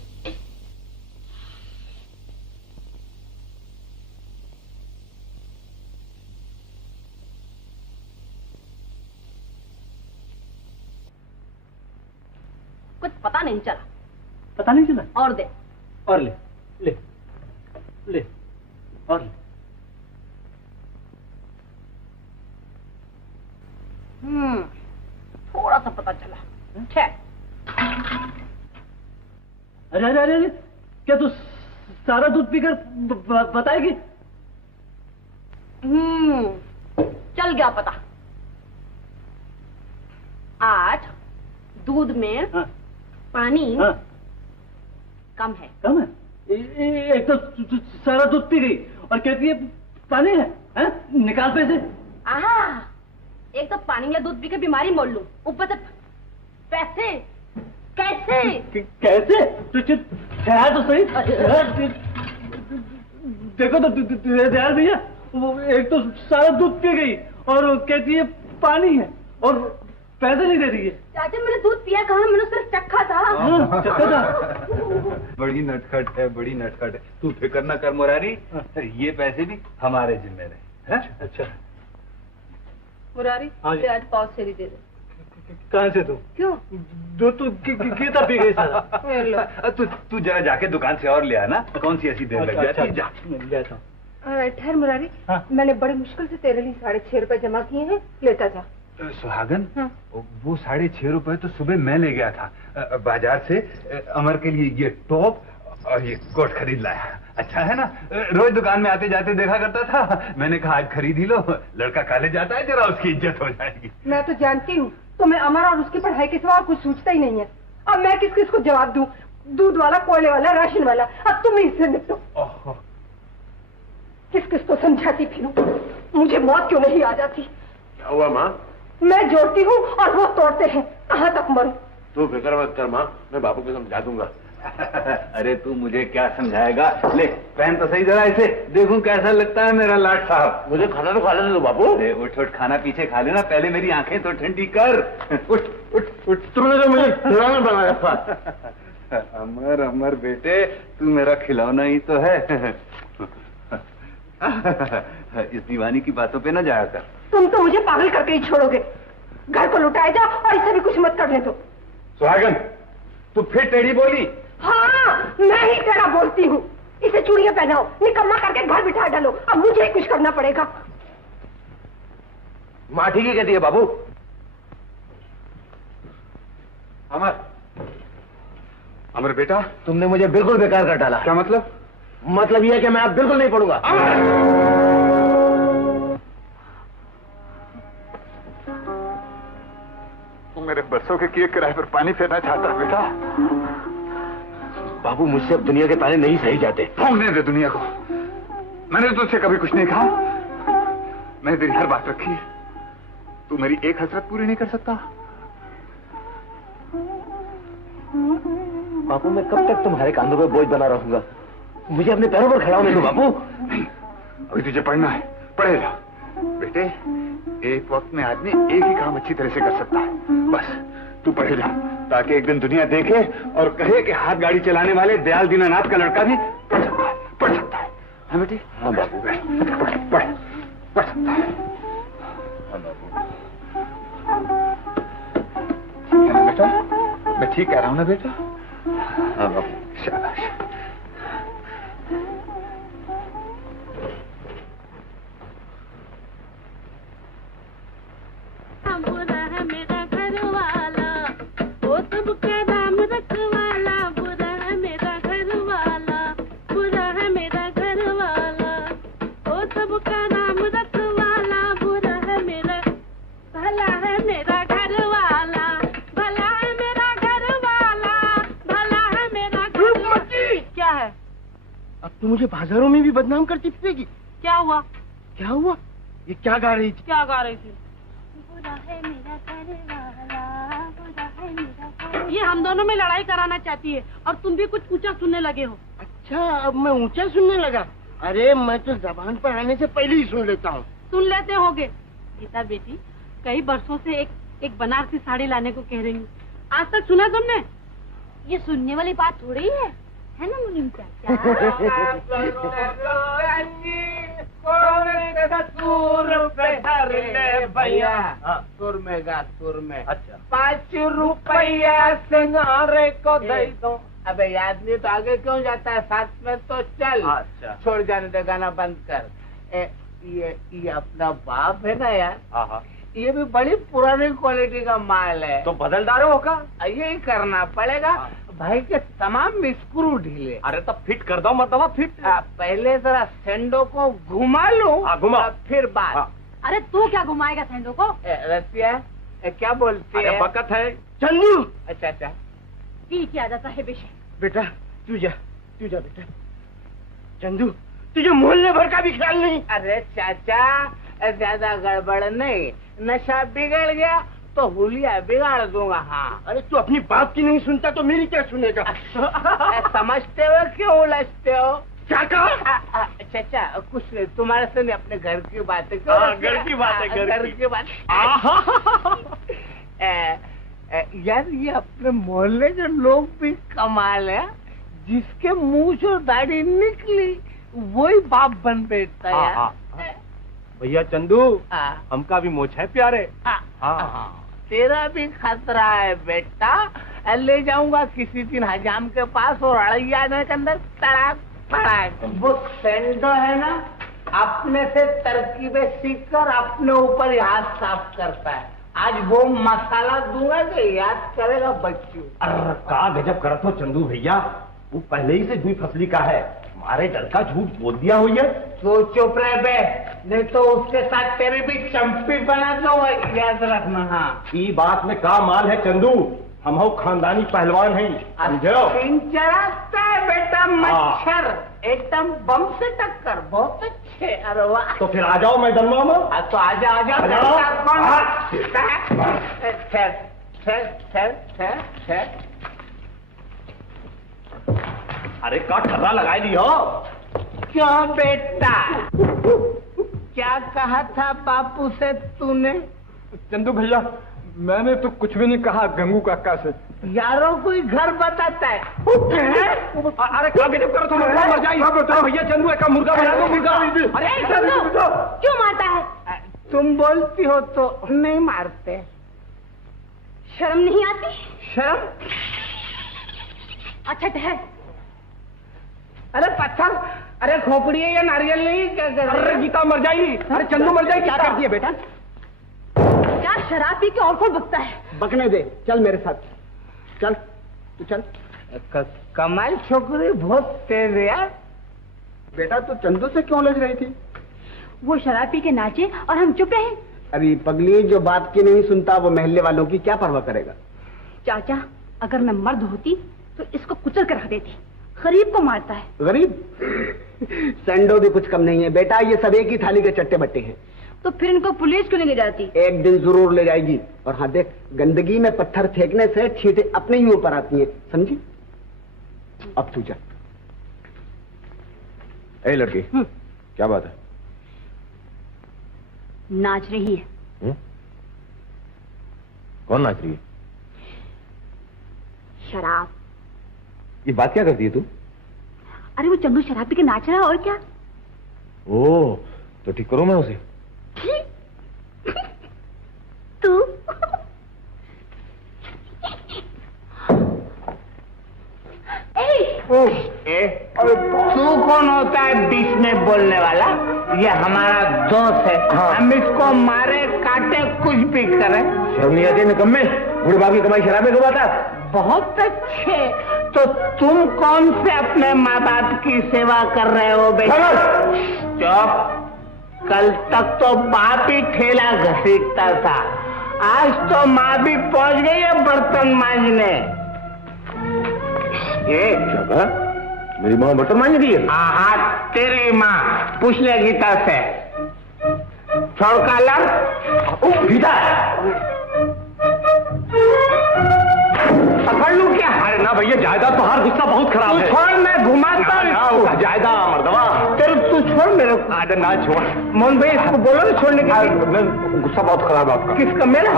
कुछ पता नहीं चला। पता नहीं चला? और दे। और ले ले ले और ले। थोड़ा सा पता चला। ठीक। अरे अरे अरे क्या तू सारा दूध पीकर बताएगी? चल गया पता। आज दूध में हाँ। पानी हाँ। कम है। कम है? एक तो सारा दूध पी गई और कहती है पानी है, हैं? निकाल पैसे। एक तो पानी या दूध पी के बीमारी मोड़ लूं, ऊपर से पैसे कैसे? कैसे? तो ठहर तो सही। देखो तो दयाल भैया, वो एक तो सारा दूध पी गई और कहती है पानी है और पैसे नहीं दे रही है। चाचा मैंने दूध पिया कहाँ, मैंने सिर्फ चखा था। चखा था। बड़ी नटखट है, बड़ी नटखट है। तू फिक्र न कर मुरारी, ये पैसे भी हमारे जिम्मे रहे। अच्छा मुरारी, आज पाव सेरी दे दे। कहाँ से तू? क्यों? दूध तो गीता पी गई सारा। तू जरा जाके दुकान से और ले आना। कौन सी ऐसी देर लग जाती है? जा ले आता हूँ। ठहर मुरारी, मैंने बड़ी मुश्किल से तेरे लिए 6.5 रुपए जमा किए हैं, लेता जा। सुहागन, वो 6.5 रुपए तो सुबह मैं ले गया था बाजार से। अमर के लिए ये टॉप और ये कोट खरीद लाया। अच्छा है ना? रोज दुकान में आते जाते देखा करता था। मैंने कहा आज खरीद ही लो, लड़का कॉलेज जाता है, जरा उसकी इज्जत हो जाएगी। मैं तो जानती हूँ तुम्हें अमर और उसकी पढ़ाई के सिवा कुछ सोचता ही नहीं है। अब मैं किस किस को जवाब दूँ? दूध वाला, कोयले वाला, राशन वाला। अब तुम ही इससे निपटो। किस किस को समझाती फिरूं? मुझे मौत क्यों नहीं आ जाती? क्या हुआ माँ? मैं जोड़ती हूँ और वो तोड़ते हैं। कहाँ तक मरूं? तू फिक्र मत कर माँ, मैं बापू को समझा दूंगा। अरे तू मुझे क्या समझाएगा? ले पहन तो सही जरा इसे, देखूं कैसा लगता है मेरा लाट साहब। मुझे खाना तो खा लेने दो बापू। अरे उठ उठ, खाना पीछे खा लेना, पहले मेरी आंखें तो ठंडी कर। उठ उठ उठ। तुमने तो मुझे खिलौना बनाया था। अमर अमर बेटे, तू मेरा खिलौना ही तो है। इस दीवानी की बातों पे ना जाया कर। तुम तो मुझे पागल करके ही छोड़ोगे। घर को लुटाए जाओ और इसे भी कुछ मत करने दो। सुहागन, तू फिर टेढ़ी बोली? हाँ, मैं ही तेरा बोलती हूँ। इसे चूड़ियां पहनाओ, निकम्मा करके घर बिठा डालो। अब मुझे ही कुछ करना पड़ेगा। माँ ठीक ही कहती है बाबू। अमर, अमर बेटा, तुमने मुझे बिल्कुल बेकार कर डाला। क्या मतलब? मतलब यह है कि मैं अब बिल्कुल नहीं पढ़ूंगा। तू मेरे बरसों के किए किराए पर पानी फेरना चाहता है बेटा? बाबू मुझसे अब दुनिया के ताने नहीं सही जाते। भोंकने दे दुनिया को। मैंने तुझसे कभी कुछ नहीं कहा। मैंने तेरी हर बात रखी है। तू मेरी एक हसरत पूरी नहीं कर सकता? बापू मैं कब तक तुम्हारे कांधों पे बोझ बना रहूंगा? मुझे अपने पैरों पर खड़ा होने दो बापू। नहीं, अभी तुझे पढ़ना है, पढ़े जा। बेटे, एक वक्त में आदमी एक ही काम अच्छी तरह से कर सकता है। बस तू पढ़े जा, ताकि एक दिन दुनिया देखे और कहे कि हाथ गाड़ी चलाने वाले दयाल दीनानाथ का लड़का भी पढ़ सकता है, पढ़ सकता है। हाँ बेटे? हाँ बाबू, पढ़ सकता है। हाँ बाबू। है ना बेटा? मैं ठीक कह रहा हूँ ना बेटा? हाँ बाबू, शाबाश। बुरा है मेरा घर वाला, वो सबका नाम रखवाला। बुरा है मेरा घर वाला, बुरा है मेरा घर वाला, वो सबका नाम रखवाला। बुरा है मेरा, भला है मेरा घर वाला, भला है मेरा घर वाला, भला है मेरा घर वाला। क्या है? अब तो मुझे बाजारों में भी बदनाम करती फिरेगी। क्या हुआ? क्या हुआ? ये क्या गा रही थी? क्या गा रही थी? बुरा है मेरा घर वाला, बुरा है मेरा घर। ये हम दोनों में लड़ाई कराना चाहती है और तुम भी कुछ ऊंचा सुनने लगे हो। अच्छा, अब मैं ऊंचा सुनने लगा। अरे मैं तो जबान पर आने से पहले ही सुन लेता हूँ। सुन लेते होगे। गीता बेटी, कई बरसों से एक बनारसी साड़ी लाने को कह रही हूँ, आज तक सुना तुमने? ये सुनने वाली बात थोड़ी है ना मुनीम चाचा? भैया सुर में गा, सुर में। अच्छा। 5 रुपया सिंगारे को दे दो। अबे याद नहीं तो आगे क्यों जाता है, साथ में तो चल। अच्छा। छोड़ जाने दे, गाना बंद कर। ये अपना बाप है ना यार, हाँ, ये भी बड़ी पुरानी क्वालिटी का माल है। तो बदल डालो होगा। यही करना पड़ेगा। भाई के तमाम स्क्रू ढीले। अरे तब फिट कर दो, मतलब फिट। पहले जरा सेंडो को घुमा लो, घुमा, फिर बात। अरे तू क्या घुमाएगा सेंडो को? रसिया क्या बोलती है? बकत है। चंदू, अच्छा। पी क्या जाता है बेशे? बेटा तू जा बेटा। चंदू, तुझे मोहल्ले भर का भी ख्याल नहीं? अरे चाचा, ज्यादा गड़बड़ नहीं, नशा बिगड़ गया तो हुलिया बिगाड़ दूंगा। हाँ। अरे तू अपनी बात की नहीं सुनता तो मेरी क्या सुनेगा? समझते हो क्यों उलझते हो? क्या कहा? चाचा कुछ नहीं, तुम्हारे से नहीं, अपने घर की बातें। घर की बात है, घर की बात। यार ये अपने मोहल्ले के लोग भी कमाल है, जिसके मूंछ और दाढ़ी निकली वही बाप बन बैठता है यार। भैया चंदू, हमका भी मोछ है प्यारे। तेरा भी खतरा है बेटा। ले जाऊंगा किसी दिन हजाम के पास और अड़ैया के अंदर तड़ाक फड़ाक। वो सेंडो है ना, अपने से तरकीबें सीख कर अपने ऊपर ही हाथ साफ करता है। आज वो मसाला दूंगा तो याद करेगा बच्चों। अरे का गजब करत हो चंदू भैया, वो पहले ही से दुई फसली का है, हमारे डर का झूठ बोल दिया हो ये। तो चुप रह बे, नहीं तो उसके साथ तेरी भी चंपी बना दो, याद रखना। हाँ, ई बात में का माल है चंदू, हम हो खानदानी पहलवान हैं, समझो। चढ़ाता है बेटा मच्छर, एकदम बम से टक्कर, बहुत अच्छे। अरे वाह, तो फिर आ जाओ मैदान में। तो आजा। अरे का ठर्रा लगाई दी हो? क्यों बेटा, क्या कहा था बापू से तूने? चंदू भैया, मैंने तो कुछ भी नहीं कहा गंगू काका से। यारों कोई घर बताता है। अरे क्या गजब करो, तुम मर जाइए भैया। चंदू का मुर्गा बना दो, मुर्गा। अरे चंदू क्यों मारता है? तुम बोलती हो तो नहीं मारते। शर्म नहीं आती? शर्म? अच्छा ठहर। अरे पत्थर, अरे खोपड़ी है या नारियल नहीं? क्या अरे गीता मर जाएगी। अरे चंदू मर जाएगी। क्या करती है बेटा? क्या शराब पी के और कौन बकता है? बकने दे, चल मेरे साथ, चल तू चल। कमाल छोकरी, बहुत तेज है यार। बेटा तू चंदू से क्यों लग रही थी? वो शराब पी के नाचे और हम चुप रहे। अरे पगली, जो बात की नहीं सुनता वो महल्ले वालों की क्या परवाह करेगा? चाचा, अगर मैं मर्द होती तो इसको कुचल कर रख देती। गरीब को मारता है। गरीब? संडो भी कुछ कम नहीं है बेटा, ये सब एक ही थाली के चट्टे बट्टे हैं। तो फिर इनको पुलिस क्यों नहीं ले जाती? एक दिन जरूर ले जाएगी। और हाँ देख, गंदगी में पत्थर फेंकने से छींटे अपने ही ऊपर आती हैं, समझी? अब तू जा। ए लड़की, क्या बात है? नाच रही है। कौन नाच रही है? शराब। ये बात क्या करती है तू? अरे वो चंदू शराब पी के नाच रहा है और क्या। ओ, तो ठीक करो मैं उसे। तू तू कौन होता है बीच में बोलने वाला? ये हमारा दोस्त है। हम इसको मारे काटे कुछ भी करें। शर्म नहीं आती निकम्मे? बूढ़े बाप की कमाई शराब में डुबाता। बहुत अच्छे। तो तुम कौन से अपने माँ बाप की सेवा कर रहे हो बेटा? चुप। कल तक तो बाप ही ठेला घसीटता था, आज तो माँ भी पहुंच गई है बर्तन मांजने। ये मेरी माँ बर्तन मांज रही है? हाँ, तेरी माँ। पूछ ले गीता से। छोड़ कॉलर। गीता पकड़ लूं क्या? अरे ना भैया, जायदाद तो हर गुस्सा बहुत खराब है। छोड़, मैं घुमाता हूँ। जायदाद मर्दवा, चलो तू छोड़ मेरे को। अरे ना छोड़ मोहन भाई, इसको बोलो ना छोड़ने के लिए। गुस्सा बहुत खराब है आपका। किसका? मेरा?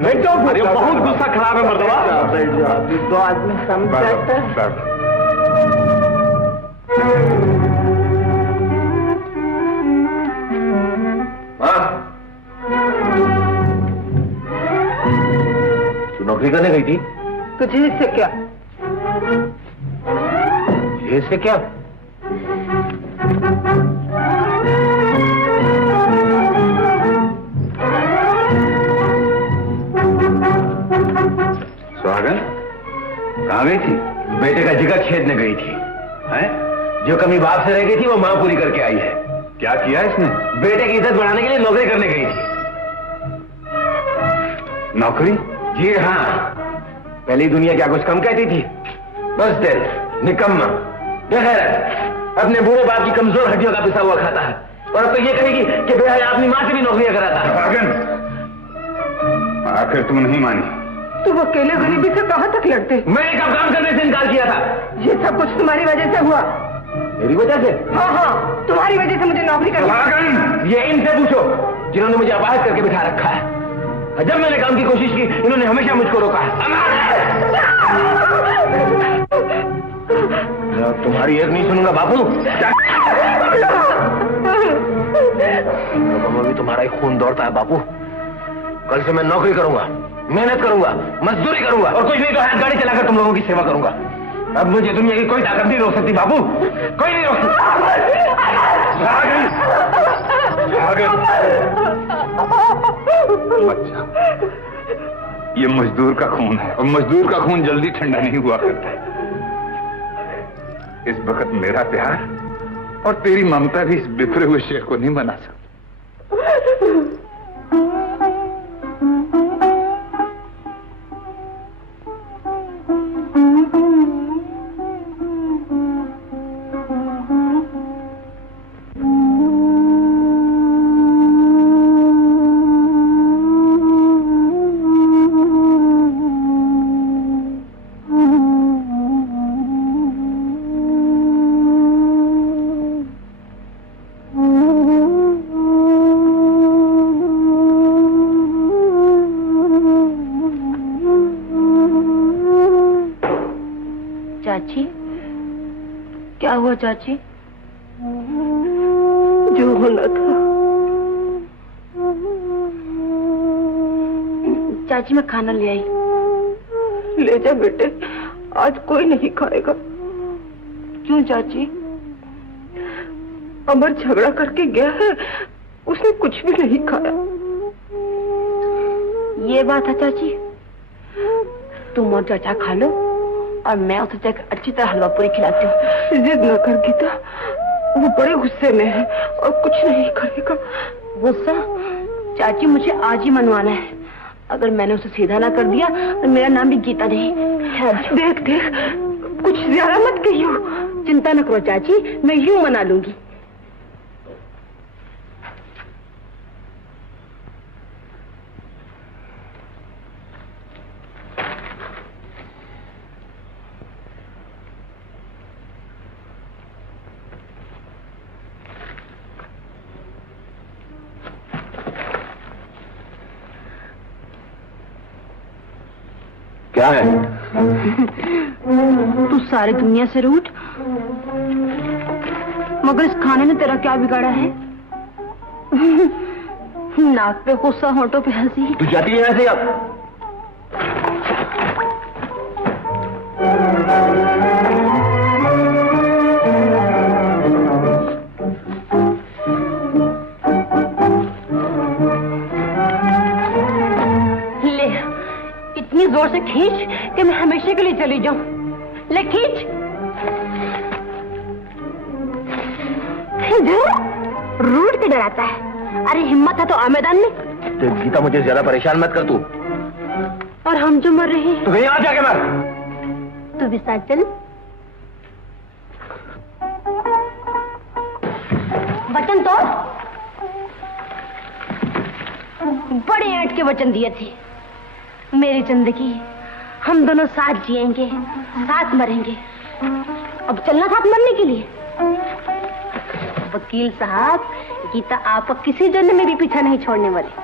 नहीं तो अरे बहुत गुस्सा खराब है मर्दवा। दो आदमी समझाते हैं। तू नौकरी करने गई थी? तुझे इससे क्या? इससे क्या? सुहागन कहाँ गई थी? बेटे का जिगर छेदने गई थी। हैं? जो कमी बाप से रह गई थी वो मां पूरी करके आई है। क्या किया इसने? बेटे की इज्जत बढ़ाने के लिए नौकरी करने गई थी। नौकरी? जी हाँ। पहली दुनिया क्या कुछ कम कहती थी? बस दिल निकम्मा बेगैरत, अपने बूढ़े बाप की कमजोर हड्डियों का पिसा हुआ खाता है। और अब तो ये कहेगी कि बेहया अपनी मां से भी नौकरियां कराता है। आखिर तुम नहीं मानी? तुम अकेले गरीबी से कहाँ तक लड़ते? मैंने कब काम करने से इनकार किया था? ये सब कुछ तुम्हारी वजह से हुआ। मेरी वजह से? हाँ हाँ, तुम्हारी वजह से मुझे नौकरी करनी। ये इनसे पूछो जिन्होंने मुझे अपाहिज करके बिठा रखा है। जब मैंने काम की कोशिश की इन्होंने हमेशा मुझको रोका है। तुम्हारी एक नहीं सुनूंगा बापू। मैं भी तुम्हारा ही खून दौड़ता है बापू। कल से मैं नौकरी करूंगा, मेहनत करूंगा, मजदूरी करूंगा और कुछ नहीं तो हाथ गाड़ी चलाकर तुम लोगों की सेवा करूंगा। अब मुझे दुनिया की कोई ताकत नहीं रोक सकती बापू, कोई नहीं रोक सकती। बच्चा, ये मजदूर का खून है और मजदूर का खून जल्दी ठंडा नहीं हुआ करता है। इस वक्त मेरा प्यार और तेरी ममता भी इस बिखरे हुए शेर को नहीं बना सकती। चाची, क्या हुआ चाची? जो होना था। चाची मैं खाना ले आई। ले जा बेटे, आज कोई नहीं खाएगा। क्यों चाची? अमर झगड़ा करके गया है, उसने कुछ भी नहीं खाया। ये बात है चाची, तुम और चाचा खा लो और मैं उसे जाकर अच्छी तरह हलवा पूरी खिलाती हूँ। जिद न कर गीता, वो बड़े गुस्से में है और कुछ नहीं करेगा। गुस्सा? चाची मुझे आज ही मनवाना है। अगर मैंने उसे सीधा ना कर दिया तो मेरा नाम भी गीता नहीं। देख देख, कुछ ज्यादा मत कहियो। चिंता न करो चाची, मैं यूं मना लूंगी। क्या है? तू सारी दुनिया से रूठ, मगर इस खाने ने तेरा क्या बिगाड़ा है? नाक पे गुस्सा, होंठों पे हंसी। तू जाती है यहाँ से अब? इतनी जोर से खींच कि मैं हमेशा के लिए चली जाऊं। ले खींच। रूठ के डराता है। अरे हिम्मत है तो आ मैदान में। तो गीता मुझे ज्यादा परेशान मत कर तू। और हम जो मर रहे हैं तो कहीं आ जाके मर। तू भी साथ चल। वचन तो बड़े ऐंठ के वचन दिए थे। मेरी जिंदगी हम दोनों साथ जिएंगे, साथ मरेंगे। अब चलना साथ मरने के लिए। वकील साहब, गीता आपको किसी जन्म में भी पीछा नहीं छोड़ने वाली।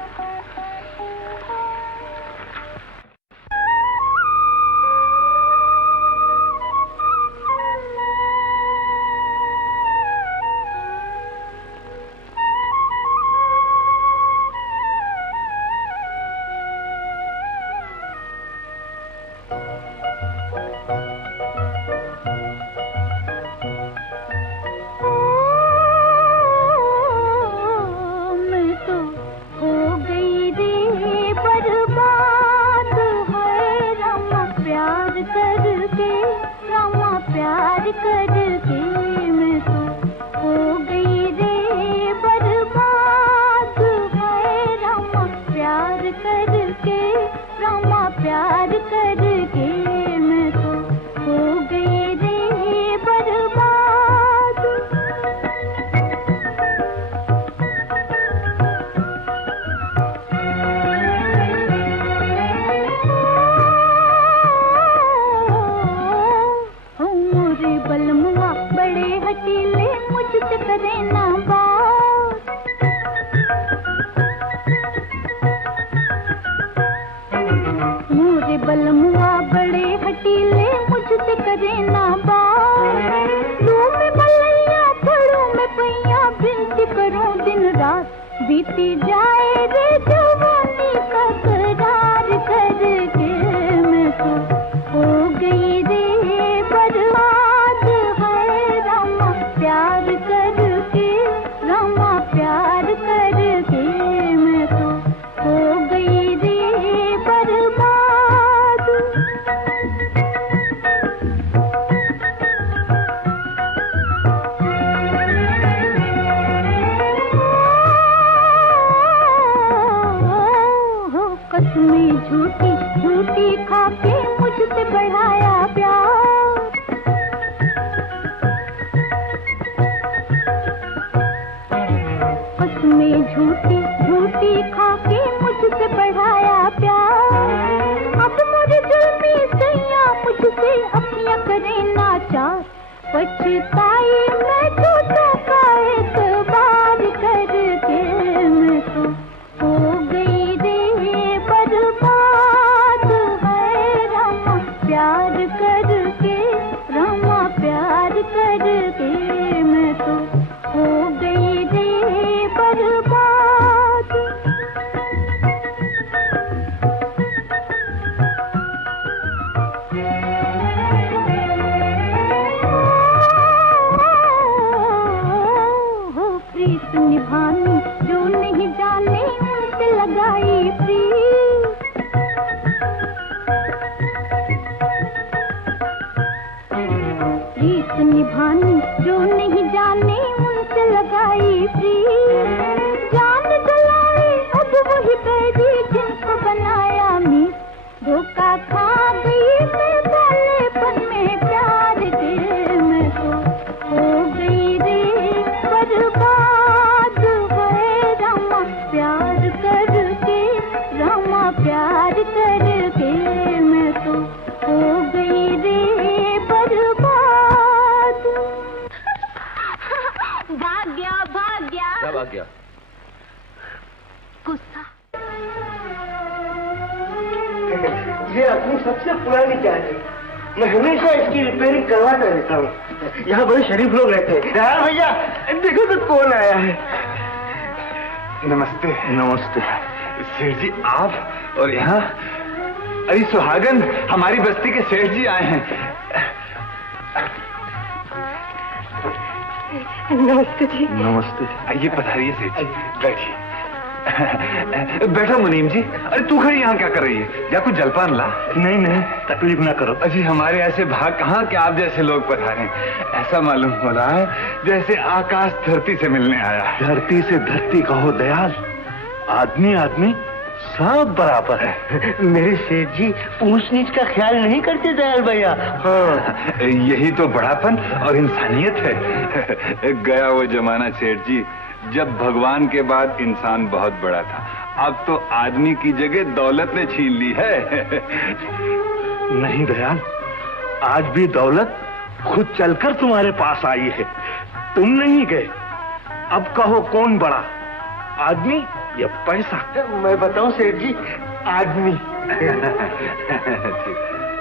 ये अपनी सबसे पुरानी कार है। मैं हमेशा इसकी रिपेयरिंग करवाता रहता हूँ। यहाँ बड़े शरीफ लोग रहते हैं। यार भैया देखो तो कौन आया है। नमस्ते। नमस्ते सेठ जी, आप और यहाँ? अरे सुहागन, हमारी बस्ती के सेठ जी आए हैं। नमस्ते जी। नमस्ते। आइए पधारिए सेठ जी, बैठिए। बैठो मुनीम जी। अरे तू खड़ी यहाँ क्या कर रही है? जा कुछ जलपान ला। नहीं नहीं, तकलीफ ना करो। अजी हमारे ऐसे भाग कहाँ कि आप जैसे लोग पधारे। ऐसा मालूम हो रहा है जैसे आकाश धरती से मिलने आया। धरती से धरती कहो दयाल, आदमी आदमी सब बराबर है। मेरे सेठ जी ऊंच नीच का ख्याल नहीं करते दयाल भैया। हाँ। यही तो बड़ापन और इंसानियत है। गया वो जमाना सेठ जी जब भगवान के बाद इंसान बहुत बड़ा था। अब तो आदमी की जगह दौलत ने छीन ली है। नहीं दयाल, आज भी दौलत खुद चलकर तुम्हारे पास आई है, तुम नहीं गए। अब कहो कौन बड़ा, आदमी या पैसा? मैं बताऊं सेठ जी, आदमी।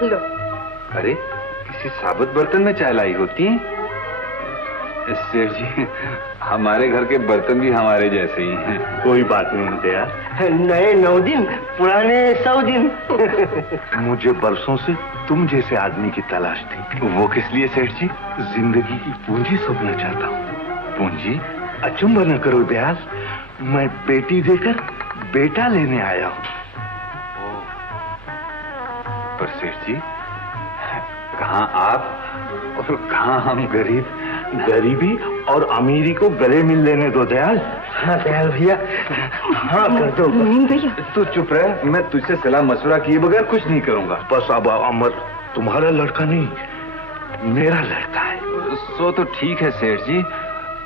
लो। अरे किसी साबुत बर्तन में चाय लाई होती है। सेठ जी, हमारे घर के बर्तन भी हमारे जैसे ही हैं। कोई बात नहीं दया, नए 9 दिन, पुराने 100 दिन। मुझे बरसों से तुम जैसे आदमी की तलाश थी। वो किस लिए सेठ जी? जिंदगी की पूंजी सोचना चाहता हूँ। पूंजी? अचंभा न करो दयाल, मैं बेटी देकर बेटा लेने आया हूँ। पर सेठ जी, कहाँ आप और कहाँ हम गरीब? गरीबी और अमीरी को गले मिल लेने दो दयाल। हाँ दयाल भैया, हाँ कर दो। भैया तू चुप रह, मैं तुझसे सलाह मशवरा किए बगैर कुछ नहीं करूंगा। बस अब अमर तुम्हारा लड़का नहीं, मेरा लड़का है। सो तो ठीक है सेठ जी,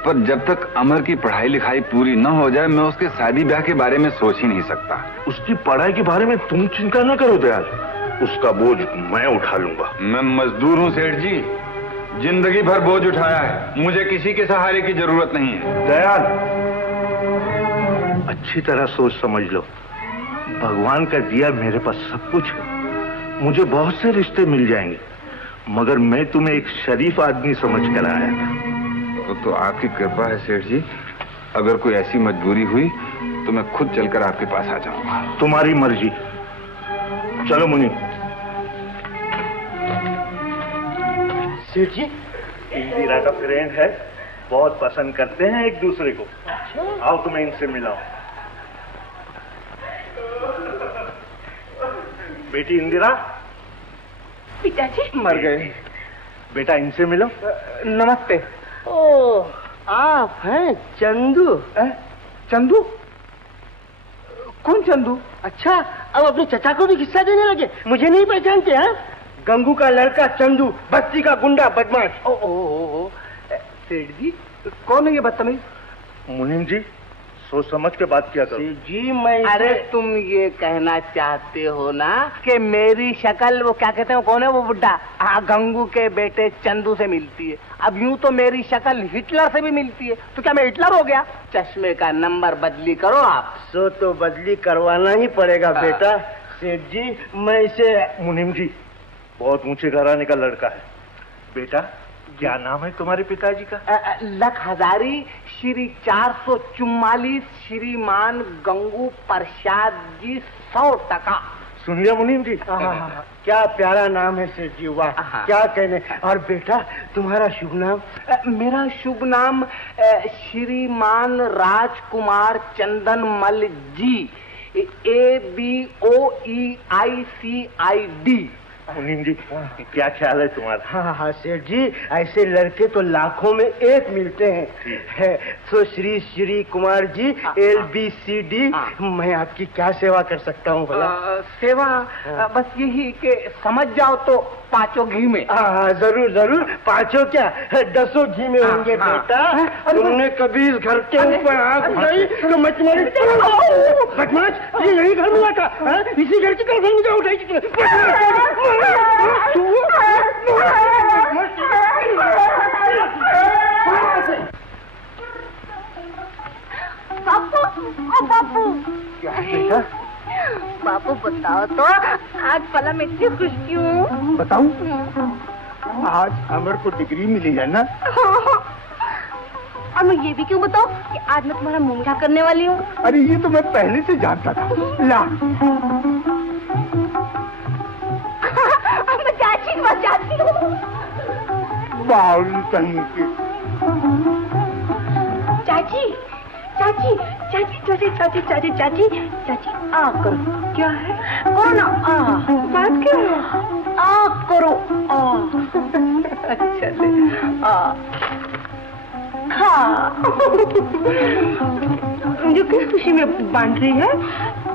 पर जब तक अमर की पढ़ाई लिखाई पूरी न हो जाए मैं उसके शादी ब्याह के बारे में सोच ही नहीं सकता। उसकी पढ़ाई के बारे में तुम चिंता न करो दयाल, उसका बोझ मैं उठा लूंगा। मैं मजदूर हूँ सेठ जी, जिंदगी भर बोझ उठाया है, मुझे किसी के सहारे की जरूरत नहीं है। दयाल, अच्छी तरह सोच समझ लो, भगवान का दिया मेरे पास सब कुछ है। मुझे बहुत से रिश्ते मिल जाएंगे, मगर मैं तुम्हें एक शरीफ आदमी समझ कर आया था। तो आपकी कृपा है सेठ जी, अगर कोई ऐसी मजबूरी हुई तो मैं खुद चलकर आपके पास आ जाऊंगा। तुम्हारी मर्जी। चलो मुनि। सेठ जी, इंदिरा का फ्रेंड है, बहुत पसंद करते हैं एक दूसरे को। आओ तुम्हें इनसे मिलाओ। बेटी इंदिरा। पिताजी मर गए। बेटा इनसे मिलो। नमस्ते। ओ, आप हैं चंदू? चंदू? कौन चंदू? अच्छा, अब अपने चचा को भी हिस्सा देने लगे, मुझे नहीं पहचानते? हैं गंगू का लड़का चंदू, बस्ती का गुंडा बदमाश। ओ सेठ जी, कौन है ये बदतमीज? मुनीम जी, सोच समझ के बात किया करो। सेठ जी, मैं अरे तुम ये कहना चाहते हो ना कि मेरी शक्ल, वो क्या कहते हैं, कौन है वो बुड्ढा, गंगू के बेटे चंदू से मिलती है। अब यूं तो मेरी शक्ल हिटलर से भी मिलती है, तो क्या मैं हिटलर हो गया? चश्मे का नंबर बदली करो आप। सो तो बदली करवाना ही पड़ेगा बेटा। सेठ जी, मैं इसे। मुनीम जी, बहुत ऊंचे घराने का लड़का है। बेटा, क्या नाम है तुम्हारे पिताजी का? लख हजारी श्री 444 श्रीमान गंगू प्रसाद जी 100%। सुन लिया मुनीम जी? क्या प्यारा नाम है सेठ जी, वाह क्या कहने। और बेटा, तुम्हारा शुभ नाम? मेरा शुभ नाम श्रीमान राजकुमार चंदन मल जी, ABOEICID। मुनीम जी, क्या ख्याल है तुम्हारा? हाँ सेठ जी, ऐसे लड़के तो लाखों में एक मिलते हैं। तो श्री श्री कुमार जी, LBCD, मैं आपकी क्या सेवा कर सकता हूँ भला? सेवा बस यही कि समझ जाओ तो 5 घी में। जरूर जरूर, 5 क्या 10 घी में होंगे बेटा। तुमने कभी इस घर के ऊपर आंख उठाई तो मैं तुम्हारी बदमाश, ये यही घर मिला था, इसी घर की तरफ मुझे उठाई। बापू, क्या बेटा? बापू बताओ तो, आज भला मैं इतनी खुश क्यों? बताऊं? आज अमर को डिग्री मिली है ना? और मैं ये भी क्यों बताऊं कि आज मैं तुम्हारा मुंह मीठा करने वाली हूँ? अरे ये तो मैं पहले से जानता था। ला, मैं चाची के पास जाती हूँ। चाची चाची चाची चाची चाची चाची चाची चाची आ करो। क्या है? करो ना, आ बात क्या है? आ करो, आ। अच्छा ले, आ हाँ। जो किस खुशी में बांध रही है?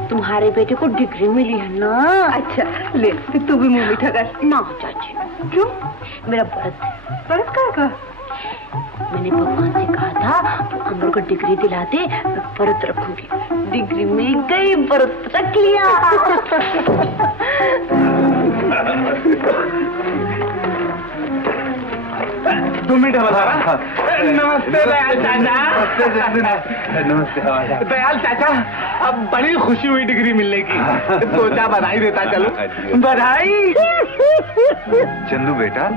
तुम्हारे बेटे को डिग्री मिली है ना? अच्छा ले, तू भी मुंह मीठा कर। ना चाची। क्यों? मेरा व्रत है। व्रत का? मैंने भगवान से कहा था अमर को डिग्री दिलाते, व्रत रखूंगी। डिग्री मिल गई, व्रत रख लिया। तुम मीठा बता रहा। नमस्ते दयाल चाचा। नमस्ते दयाल चाचा, अब बड़ी खुशी हुई डिग्री मिलने की। सोचा बधाई देता चलो। बधाई। चंदू बेटा,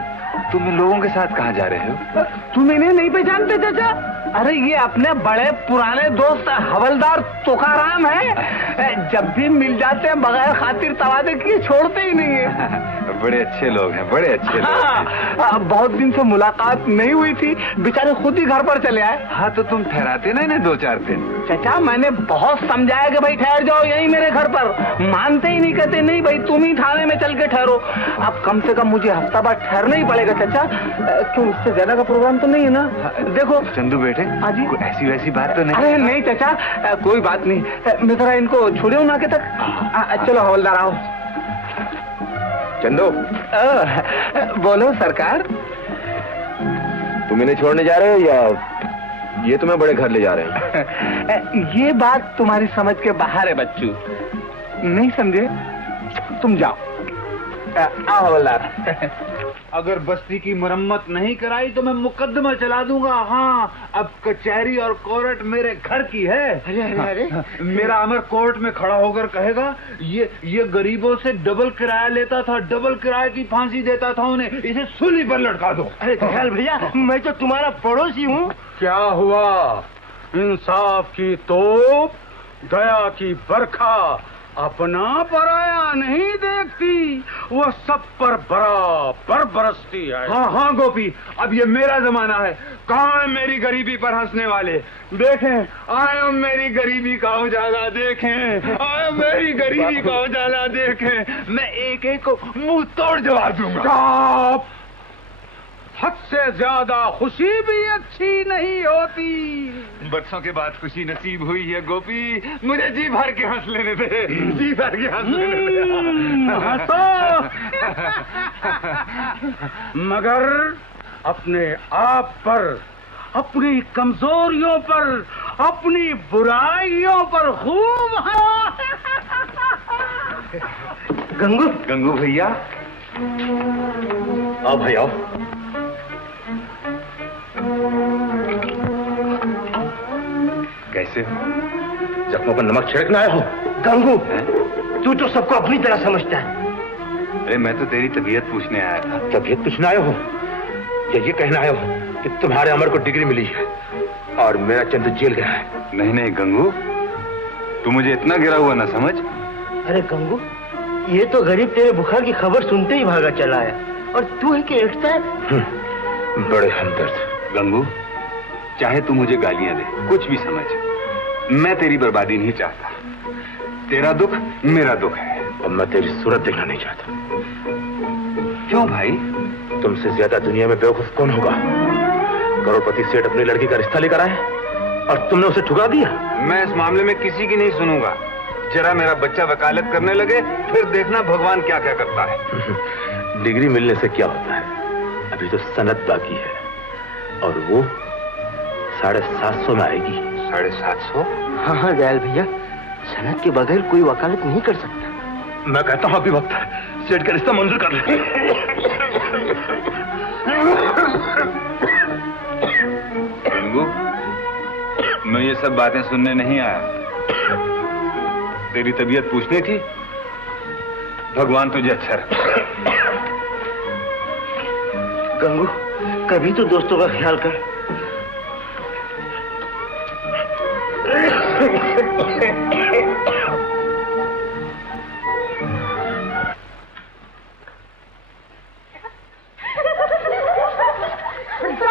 तुम इन लोगों के साथ कहाँ जा रहे हो? तुम इन्हें नहीं पहचानते चाचा? अरे ये अपने बड़े पुराने दोस्त हवलदार तुकाराम है। जब भी मिल जाते हैं बगैर खातिर तवादे किए छोड़ते ही नहीं है। बड़े अच्छे लोग हैं, बड़े अच्छे लोग हैं। बहुत दिन से मुलाकात नहीं हुई थी, बेचारे खुद ही घर पर चले आए। हाँ तो तुम ठहराते ना इन्हें 2-4 दिन। चाचा मैंने बहुत समझाया कि भाई ठहर जाओ यहीं मेरे घर पर, मानते ही नहीं, कहते नहीं भाई तुम ही थाने में चल के ठहरो। अब कम से कम मुझे हफ्ता बाद ठहरना ही पड़ेगा चाचा। क्यों, इससे ज्यादा का प्रोग्राम तो नहीं है ना? देखो चंदू बेटे, हाँ जी, ऐसी वैसी बात तो नहीं? अरे नहीं चाचा, कोई बात नहीं। मैं जरा इनको छोड़े हूँ ना के तक। चलो हवलदार आओ। चंदू, बोलो सरकार। तुम इन्हें छोड़ने जा रहे हो या ये तुम्हें बड़े घर ले जा रहे हैं? ये बात तुम्हारी समझ के बाहर है बच्चू, नहीं समझे? तुम जाओ। आओ हवलदार। अगर बस्ती की मरम्मत नहीं कराई तो मैं मुकदमा चला दूंगा। हाँ, अब कचहरी और कोर्ट मेरे घर की है। अरे अरे अरे, मेरा अमर कोर्ट में खड़ा होकर कहेगा ये गरीबों से डबल किराया लेता था, डबल किराए की फांसी देता था उन्हें, इसे सूली पर लटका दो। अरे दयाल भैया, मैं तो तुम्हारा पड़ोसी हूँ। क्या हुआ? इंसाफ की तोप, दया की बरखा अपना पराया नहीं देखती, वो सब पर बराबर बरसती है। हाँ हाँ गोपी, अब ये मेरा जमाना है। कहाँ है मेरी गरीबी पर हंसने वाले? देखें, आए मेरी गरीबी का उजाला देखें, आए मेरी गरीबी का उजाला देखें। मैं एक एक को मुंह तोड़ जवाब दूंगा। हद से ज्यादा खुशी भी अच्छी नहीं होती। बरसों के बाद खुशी नसीब हुई है गोपी, मुझे जी भर के हंस लेने दे, जी भर के हंस लेने दे। हंसो, मगर अपने आप पर, अपनी कमजोरियों पर, अपनी बुराइयों पर खूब गंगू भैया, आओ भाई आओ। कैसे हो? जख्मों पर नमक छिड़कना आए हो? गंगू, तू तो सबको अपनी तरह समझता है। अरे मैं तो तेरी तबीयत पूछने आया था। तबीयत पूछने आए हो या ये कहना आए हो कि तुम्हारे अमर को डिग्री मिली है और मेरा चंदू जेल गया है? नहीं नहीं गंगू, तू मुझे इतना गिरा हुआ ना समझ। अरे गंगू, ये तो गरीब तेरे बुखार की खबर सुनते ही भागा चला है, और तू है कि एकता है। बड़े हमदर्द। गंगू, चाहे तू मुझे गालियां दे, कुछ भी समझ, मैं तेरी बर्बादी नहीं चाहता। तेरा दुख मेरा दुख है। और मैं तेरी सूरत देखना नहीं चाहता। क्यों भाई? तुमसे ज्यादा दुनिया में बेवकूफ कौन होगा? करोड़पति सेठ अपनी लड़की का रिश्ता लेकर आए और तुमने उसे ठुकरा दिया। मैं इस मामले में किसी की नहीं सुनूंगा। जरा मेरा बच्चा वकालत करने लगे, फिर देखना भगवान क्या क्या करता है। डिग्री मिलने से क्या होता है? अभी तो सनद बाकी है और वो 750 में आएगी। 750? हाँ दयाल भैया, सनद के बगैर कोई वकालत नहीं कर सकता। मैं कहता हूँ अभी वक्त है, सेठ का रिश्ता मंजूर कर ले। गंगू, मैं ये सब बातें सुनने नहीं आया, तेरी तबीयत पूछनी थी। भगवान तुझे अच्छा रखे। गंगू, कभी तो दोस्तों का ख्याल कर।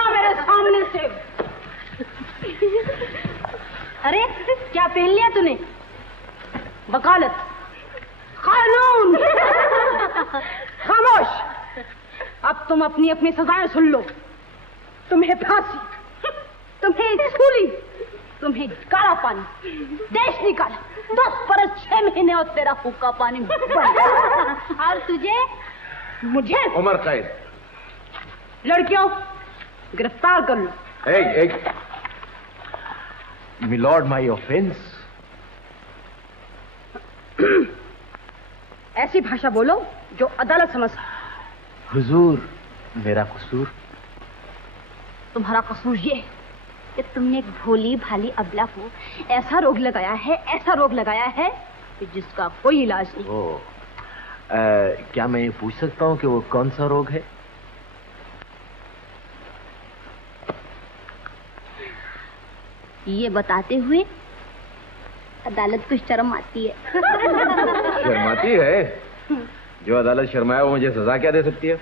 मेरे सामने से। अरे क्या पहन लिया तूने? वकालत, कानून। खामोश, अब तुम अपनी अपनी सजाएं सुन लो। तुम्हें फांसी, तुम्हें सूली, तुम्हें काला पानी, देश निकाला, 10 बरस 6 महीने और तेरा फूका पानी और तुझे, मुझे उमर कैद। लड़कियों गिरफ्तार कर लो। Milord my offence. ऐसी भाषा बोलो जो अदालत समझ। हुजूर, मेरा कसूर? तुम्हारा कसूर ये कि तुमने एक भोली भाली अबला को ऐसा रोग लगाया है कि जिसका कोई इलाज नहीं। क्या मैं ये पूछ सकता हूँ कि वो कौन सा रोग है? ये बताते हुए अदालत को शर्म आती है। शर्माती है? जो अदालत शर्माया वो मुझे सजा क्या दे सकती है?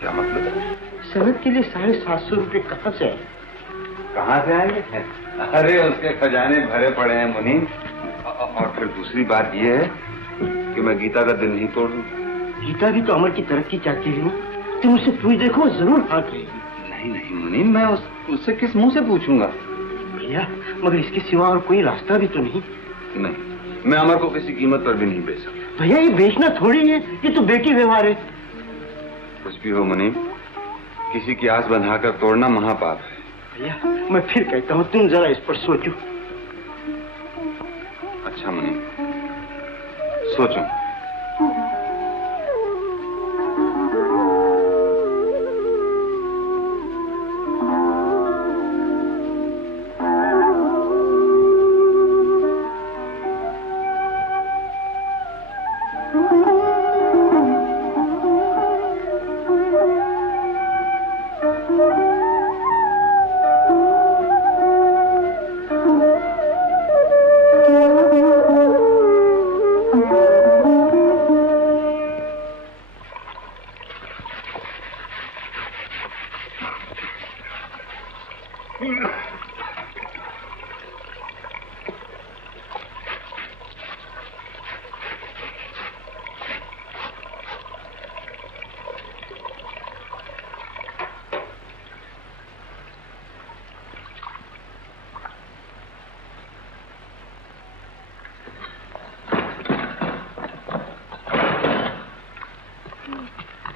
क्या मतलब? सनद के लिए 750 रुपये कहाँ से आए? कहाँ से आएंगे? अरे उसके खजाने भरे पड़े हैं मुनीम। और फिर दूसरी बात ये है कि मैं गीता का दिल नहीं तोड़ दूं। गीता भी तो अमर की तरक्की चाहती है ना। तुम उसे पूछ देखो, जरूर हाथ रहेगी। नहीं मुनीम, मैं उससे किस मुंह से पूछूंगा? भैया, मगर इसके सिवा और कोई रास्ता भी तो नहीं। नहीं, मैं अमर को किसी कीमत पर भी नहीं बेच सकता। भैया, ये बेचना थोड़ी है, ये तो बेटी व्यवहार है। कुछ भी हो मुनीम, किसी की आस बंधाकर तोड़ना महापाप है। भैया, मैं फिर कहता हूँ, तुम जरा इस पर सोचो। अच्छा मुनीम, सोचो।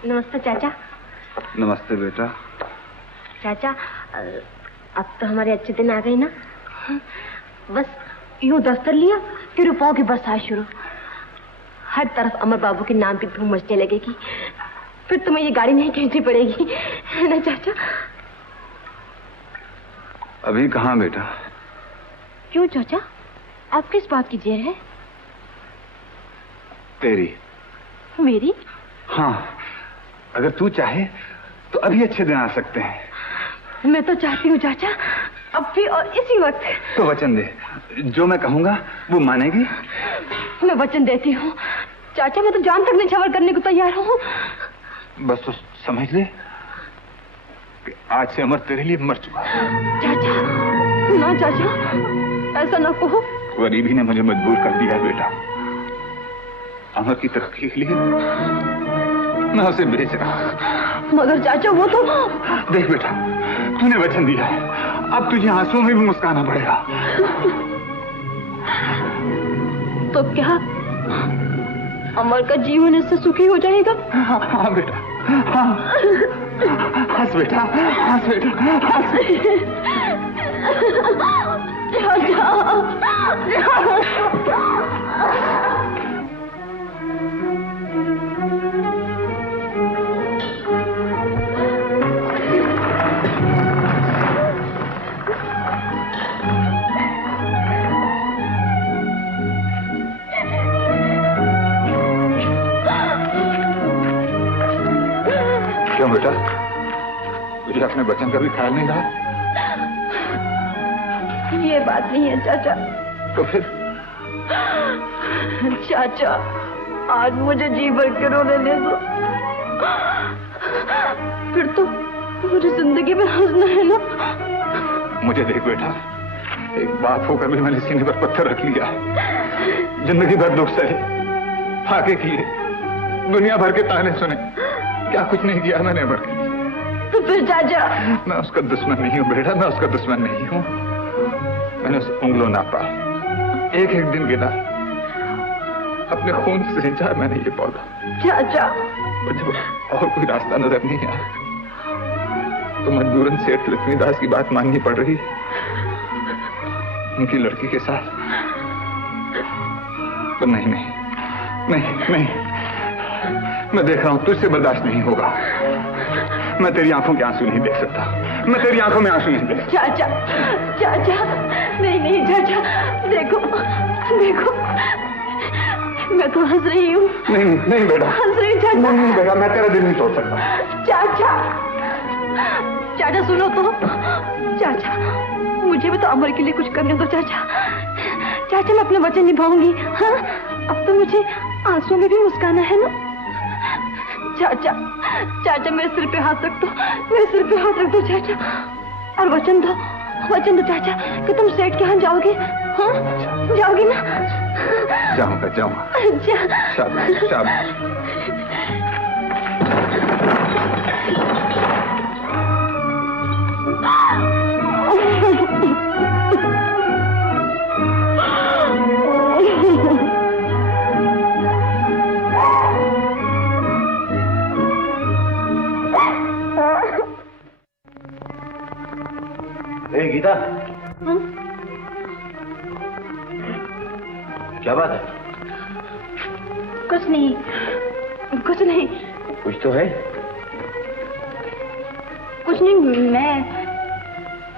नमस्ते चाचा। नमस्ते बेटा। चाचा, अब तो हमारे अच्छे दिन आ गए ना। बस यूं दफ्तर लिया कि रुपयों की बरसात शुरू। हर तरफ अमर बाबू के नाम की धूम मचने लगेगी। फिर तुम्हें ये गाड़ी नहीं खींचनी पड़ेगी, है ना चाचा? अभी कहाँ बेटा? क्यों चाचा, आप किस बात की जेर है? तेरी। मेरी? हाँ, अगर तू चाहे तो अभी अच्छे दिन आ सकते हैं। मैं तो चाहती हूँ चाचा, अब भी और इसी वक्त। तो वचन दे, जो मैं कहूँगा वो मानेगी? मैं वचन देती हूँ चाचा, मैं तो जान तक निछावर करने को तैयार हूँ। बस तो समझ ले कि आज से अमर तेरे लिए मर चुका है। चाचा, ना चाचा, ऐसा ना कहो। गरीबी ने मुझे मजबूर कर दिया है बेटा। अमर की तरक्की के लिए मैं उसे बेच रहा हूं। मगर चाचा, वो तो। देख बेटा, तूने वचन दिया है, अब तुझे आंसुओं में भी मुस्काना पड़ेगा। तो क्या अमर का जीवन इससे सुखी हो जाएगा? हाँ बेटा, हाँ। हंस बेटा, हंस बेटा, हंस। क्यों बेटा, तुझे अपने बच्चन का भी ख्याल नहीं रहा? ये बात नहीं है चाचा। तो फिर? चाचा, आज मुझे जी भर के रोने दे दो, फिर तो मुझे जिंदगी में हंसना है ना। मुझे देख बेटा, एक बाप होकर भी मैंने सीने पर पत्थर रख लिया। जिंदगी भर दुख सहे, फाके किए, दुनिया भर के ताने सुने, क्या कुछ नहीं किया मैंने अमर के लिए। तो फिर चाचा? मैं उसका दुश्मन नहीं हूँ बेटा, मैं उसका दुश्मन नहीं हूँ। मैंने उसे उंगलों नापा, एक एक दिन गिना, अपने खून से सिंचा है मैंने ये पौधा। चाचा, जब और कोई रास्ता नजर नहीं आया तो मजबूरन सेठ लक्ष्मीदास की बात माननी पड़ रही उनकी लड़की के साथ। तो नहीं नहीं नहीं नहीं, मैं देख रहा हूं तुझसे बर्दाश्त नहीं होगा। मैं तेरी आंखों के आंसू नहीं देख सकता, मैं तेरी आंखों में आंसू नहीं देख सकता। चाचा, चाचा, नहीं नहीं चाचा, देखो देखो, मैं तो हंस रही हूँ। नहीं नहीं बेटा, हंस रही चाचा। नहीं बेटा, मैं तेरा दिल नहीं तोड़ सकता। चाचा, चाचा सुनो तो, चाचा मुझे भी तो अमर के लिए कुछ करने दो चाचा। चाचा मैं अपना वचन निभाऊंगी। हाँ, अब तो मुझे आंसू में भी मुस्काना है ना। चाचा, चाचा मेरे सिर पे हाथ रख दो, मेरे सिर पे हाथ रख दो चाचा, और वचन दो चाचा कि तुम सेठ के यहाँ जाओगे। हाँ, जाओगी ना? जाऊंगा जाऊंगा। शाबाश शाबाश। गीता, क्या बात है? कुछ नहीं, कुछ नहीं। कुछ तो है। कुछ नहीं,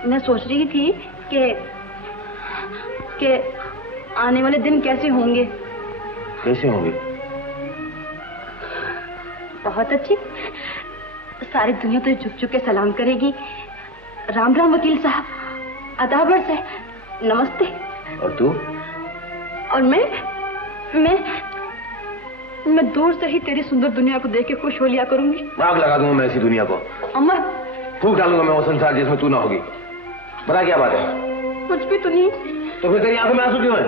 मैं सोच रही थी कि आने वाले दिन कैसे होंगे। कैसे होंगे? बहुत अच्छी। सारी दुनिया तो झुक झुक के सलाम करेगी। राम राम वकील साहब, अदाबर से नमस्ते। और तू? और मैं दूर से ही तेरी सुंदर दुनिया को देख के खुश हो लिया करूंगी। आग लगा दूंगा मैं ऐसी दुनिया को। अमर, फूंक डालूंगा मैं वो संसार जिसमें तू ना होगी। बता क्या बात है? कुछ भी तो नहीं। तो फिर तेरी आंखों में आंसू क्यों है?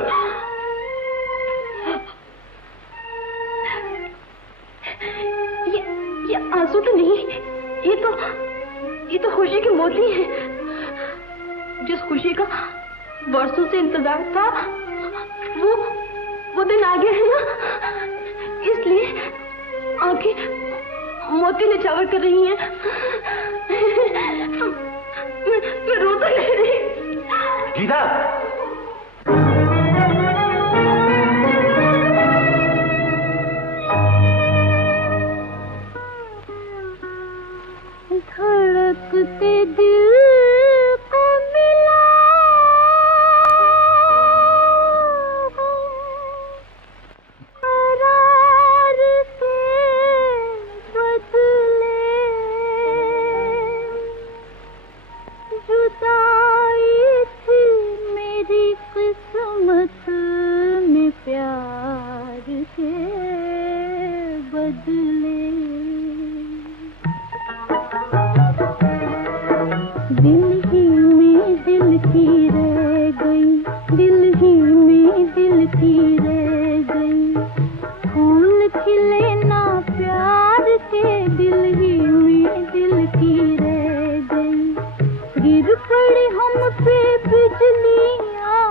ये आंसू तो नहीं, ये तो खुशी के मोती हैं। जिस खुशी का बरसों से इंतजार था वो दिन आ गया है ना, इसलिए आंखें मोती निछावर कर रही हैं। मैं रो तो नहीं रही। गीता, धड़कते दिल को मिला करार के बदले, जुदाई थी मेरी किस्मत में प्यार के बदले। दिल ही में दिल की रह गई, दिल ही में दिल की रह गई, फूल खिले ना प्यार के, दिल ही में दिल की रह गई। गिर पड़ी हम पे बिजलियां,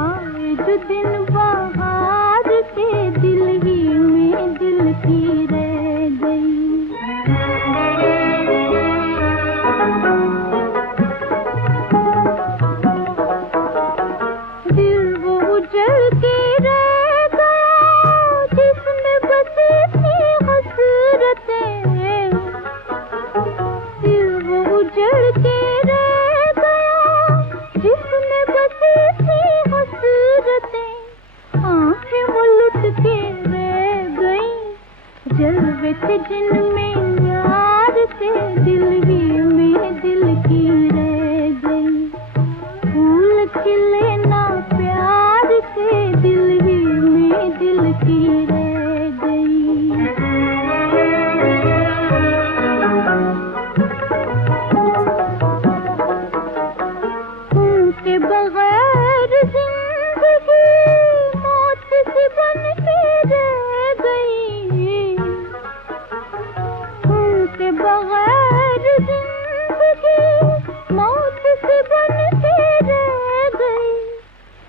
आए जो दिन बहार के, दिल ही में दिल की रह गई। उजड़ के रह गया जिसमें बसी थी हसरतें, दिल वो उजड़ के रह गया जिसमें बसी थी हसरतें, आंखें वो लुट के रह गई जलवे थे जिनमें यार थे, दिल ही में दिल की रह गई। फूल खिले ना प्यार के, दिल ही में दिल की रह गई। उनके बगैर जिंदगी मौत सी बन के रह गई, उनके बगैर जिंदगी मौत सी बन के रह गई।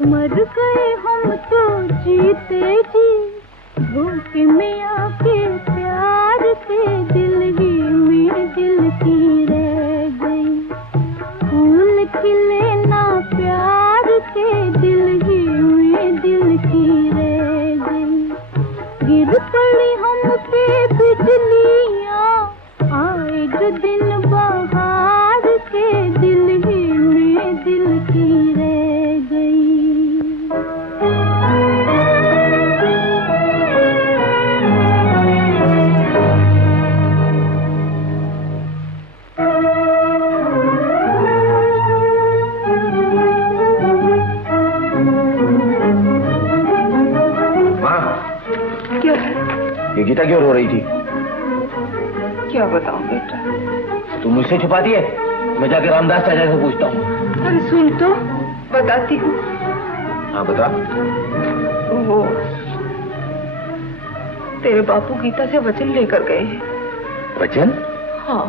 मर गए हम तो जीते जी धोखे में आके प्यार के दिल ही में दिल की रह गई। फूल खिले ना प्यार के दिल ही में दिल की रह गई। गिर पड़ी हम पे बिजलियाँ आए जो दिन बहार के दिल ही में दिल की रह गई। क्या है? ये गीता क्यों रो रही थी? क्या बताऊं बेटा? तू मुझसे छुपाती है? मैं जाकर रामदास चाचा से पूछता हूँ। अरे सुन तो, बताती हूँ। हाँ बता। वो तेरे बापू गीता से वचन लेकर गए हैं। वचन? हाँ,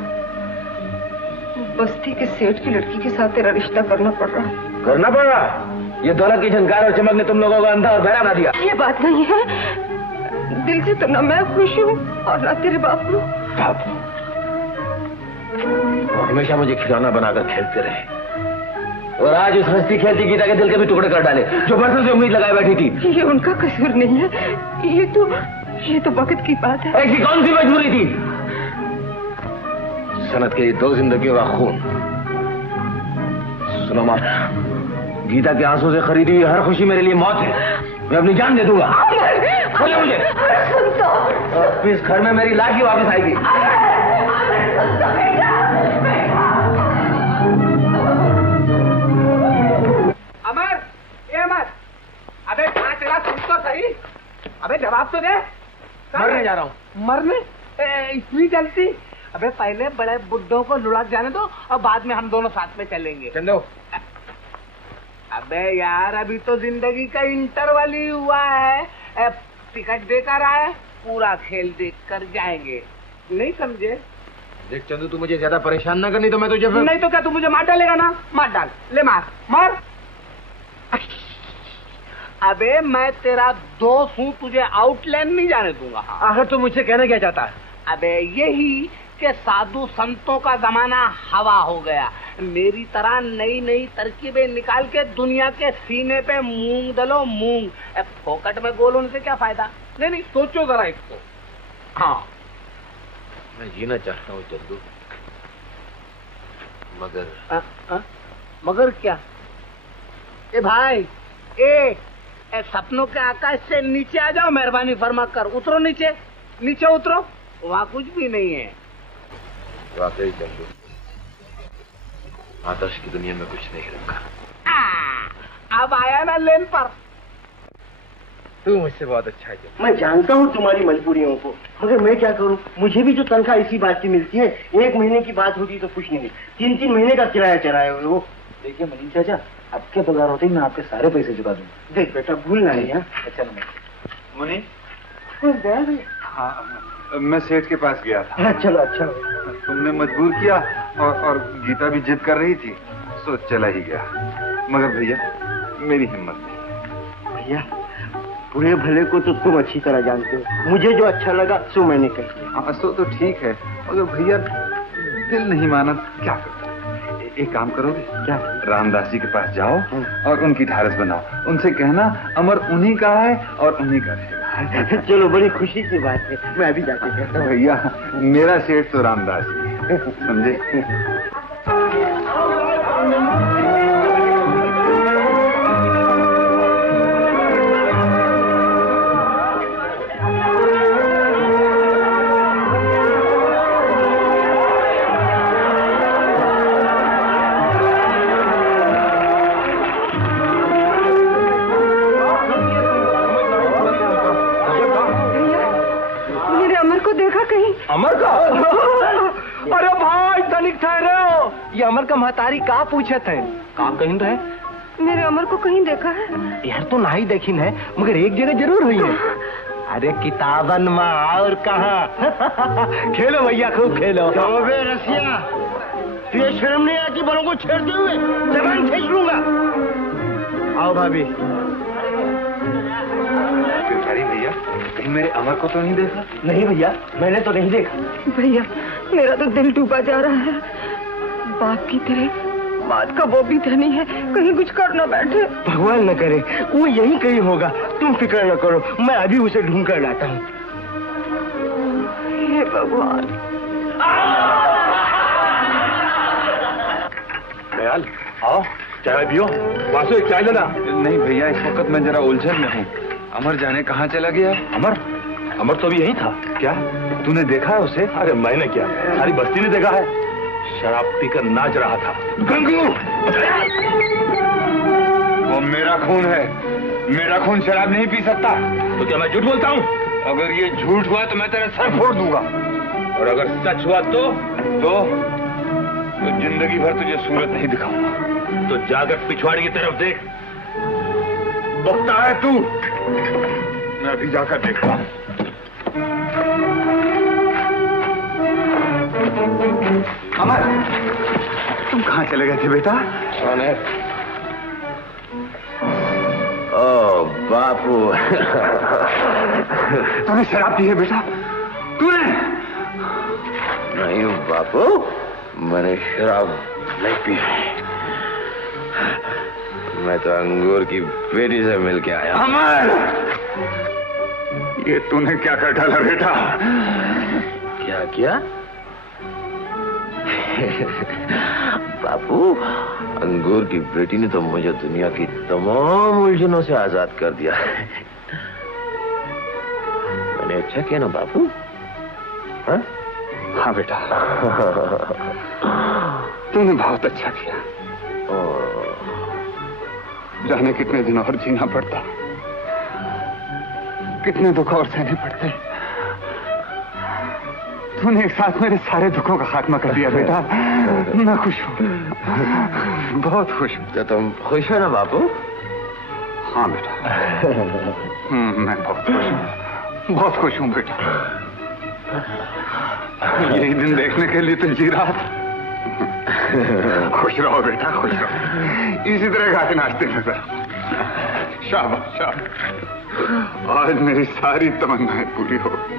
बस्ती के सेठ की लड़की के साथ तेरा रिश्ता करना पड़ रहा है। करना पड़ रहा? ये दौलत की झंकार और चमक ने तुम लोगों को अंधा और बहरा बना दिया। ये बात नहीं है। दिल से तो ना मैं खुश हूँ और ना तेरे बापू। बापू वो हमेशा मुझे खिलौना बनाकर खेलते रहे और आज उस हंसती खेलती गीता के दिल के भी टुकड़े कर डाले जो बरसों से उम्मीद लगाए बैठी थी। ये उनका कसूर नहीं है। ये तो वक्त की बात है। ऐसी कौन सी मजबूरी थी? सनत के 2 जिंदगियों का खून। सुनो माँ, गीता के आंसू से खरीदी हुई हर खुशी मेरे लिए मौत है। मैं अपनी जान दे दूंगा। बोले मुझे इस घर में मेरी लाश ही वापस आएगी। अमर, ये अमर, अबे कहाँ चला? सुन तो सही। अबे जवाब तो दे। मरने जा रहा हूँ। मरने? इतनी जल्दी? अबे पहले बड़े बुड्ढों को लुढ़क जाने दो और बाद में हम दोनों साथ में चलेंगे। चंदो। अबे यार अभी तो जिंदगी का इंटरवल ही हुआ है। टिकट देकर आए, पूरा खेल देख कर जाएंगे। नहीं समझे? देख चंदू, तू मुझे ज्यादा परेशान ना करनी तो मैं तुझे नहीं तो क्या तू मुझे मार डालेगा ना? मार डाल, ले मार मार। अबे मैं तेरा दोस्त हूँ, तुझे आउटलाइन नहीं जाने दूंगा। आखिर तू मुझसे कहना क्या चाहता है? अबे यही कि साधु संतों का जमाना हवा हो गया। मेरी तरह नई नई तरकीबें निकाल के दुनिया के सीने पे मूंग दलो मूंग। फोकट में गोल होने से क्या फायदा? नहीं सोचो जरा इसको। हाँ मैं जीना चाहता हूँ चंदू, मगर मगर क्या? ए भाई, ए सपनों के आकाश से नीचे आ जाओ, मेहरबानी फरमा कर। उतरो नीचे, नीचे उतरो। वहाँ कुछ भी नहीं है। वाकई चंदू, आदर्श की दुनिया में कुछ नहीं रखा। अब आया ना लेन पर। तू मुझसे बहुत अच्छा है। मैं जानता हूँ तुम्हारी मजबूरियों को, मगर मैं क्या करूँ? मुझे भी जो तनख्वाह इसी बात की मिलती है। 1 महीने की बात होती तो कुछ नहीं, 3-3 महीने का किराया चढ़ाए हुए वो। देखिए मलिक चाचा, आपके पगार होते ही मैं आपके सारे पैसे चुका दूंगा। देख बेटा, भूलना नहीं है। अच्छा नमस्ते। मुनि, गया? हाँ मैं सेठ के पास गया था। चलो अच्छा। तुमने मजबूर किया और गीता भी जिद कर रही थी, सो चला ही गया। मगर भैया मेरी हिम्मत नहीं। भैया बुरे भले को तो तुम अच्छी तरह जानते हो। मुझे जो अच्छा लगा सो मैंने कह दिया। हाँ सो तो ठीक है, मगर भैया दिल नहीं माना, क्या करो? एक काम करोगे क्या? रामदास जी के पास जाओ और उनकी ढारस बनाओ। उनसे कहना अमर उन्हीं का है और उन्हीं का रहेगा। चलो बड़ी खुशी की बात है, मैं अभी जाके कहता हूँ। भैया मेरा सेठ तो रामदास जी समझे। अमर का? अरे भाई तनिक ठहरे हो, ये अमर का महतारी का पूछत है? का कहीं रहे? मेरे अमर को कहीं देखा है? यार तो नहीं देखी है, मगर एक जगह जरूर हुई है। अरे किताबन में और कहा। खेलो भैया, खूब खेलो। रसिया, तुझे शर्म नहीं आती बड़ों को छेड़ते हुए? जबान खींच लूंगा। आओ भाभी। भैया कहीं मेरे अमर को तो नहीं देखा? नहीं भैया, मैंने तो नहीं देखा। भैया मेरा तो दिल डूबा जा रहा है। बाप की तरह बात का वो भी धनी है, कहीं कुछ कर न बैठे। भगवान न करे, वो यही कहीं होगा। तुम फिक्र न करो, मैं अभी उसे ढूंढ कर लाता हूँ। हे भगवान। दयाल, आओ चाय पियो। वासु एक चाय लेना। नहीं भैया, इस वक्त मैं जरा उलझन में हूँ। अमर जाने कहाँ चला गया? अमर? अमर तो अभी यही था। क्या तूने देखा है उसे? अरे मैंने क्या, सारी बस्ती ने देखा है। शराब पीकर नाच रहा था। गंगू, वो मेरा खून है, मेरा खून शराब नहीं पी सकता। तो क्या मैं झूठ बोलता हूँ? अगर ये झूठ हुआ तो मैं तेरा सर फोड़ दूंगा। और अगर सच हुआ तो जिंदगी भर तुझे सूरत नहीं दिखाऊंगा। तो जाकर पिछवाड़ी की तरफ देख। बकता है तू। मैं अभी जाकर देखता हूँ। अमर, तुम कहाँ चले गए थे बेटा? कौन है? ओ बापू। तूने शराब पी है बेटा? तूने? नहीं बापू, मैंने शराब नहीं पी है। मैं तो अंगूर की बेटी से मिलके आया। अमर, ये तूने क्या कर डाला बेटा? क्या किया? बापू, अंगूर की बेटी ने तो मुझे दुनिया की तमाम उलझनों से आजाद कर दिया है। मैंने अच्छा किया ना बापू? हाँ? हाँ बेटा, तूने बहुत अच्छा किया। जाने कितने दिन और जीना पड़ता, कितने दुख और सहने पड़ते। तूने एक साथ मेरे सारे दुखों का खात्मा कर दिया बेटा। मैं खुश हूँ, बहुत खुश हूँ। तो तुम खुश हो ना बापू? हाँ बेटा, मैं बहुत खुश हूँ, बहुत खुश हूँ बेटा। यही दिन देखने के लिए तो जी रहा था। खुश रहो बेटा, खुश रहो। इसी तरह गा के नाचते नजर। शाबाश शाबाश, आज मेरी सारी तमन्नाएं पूरी हो गई।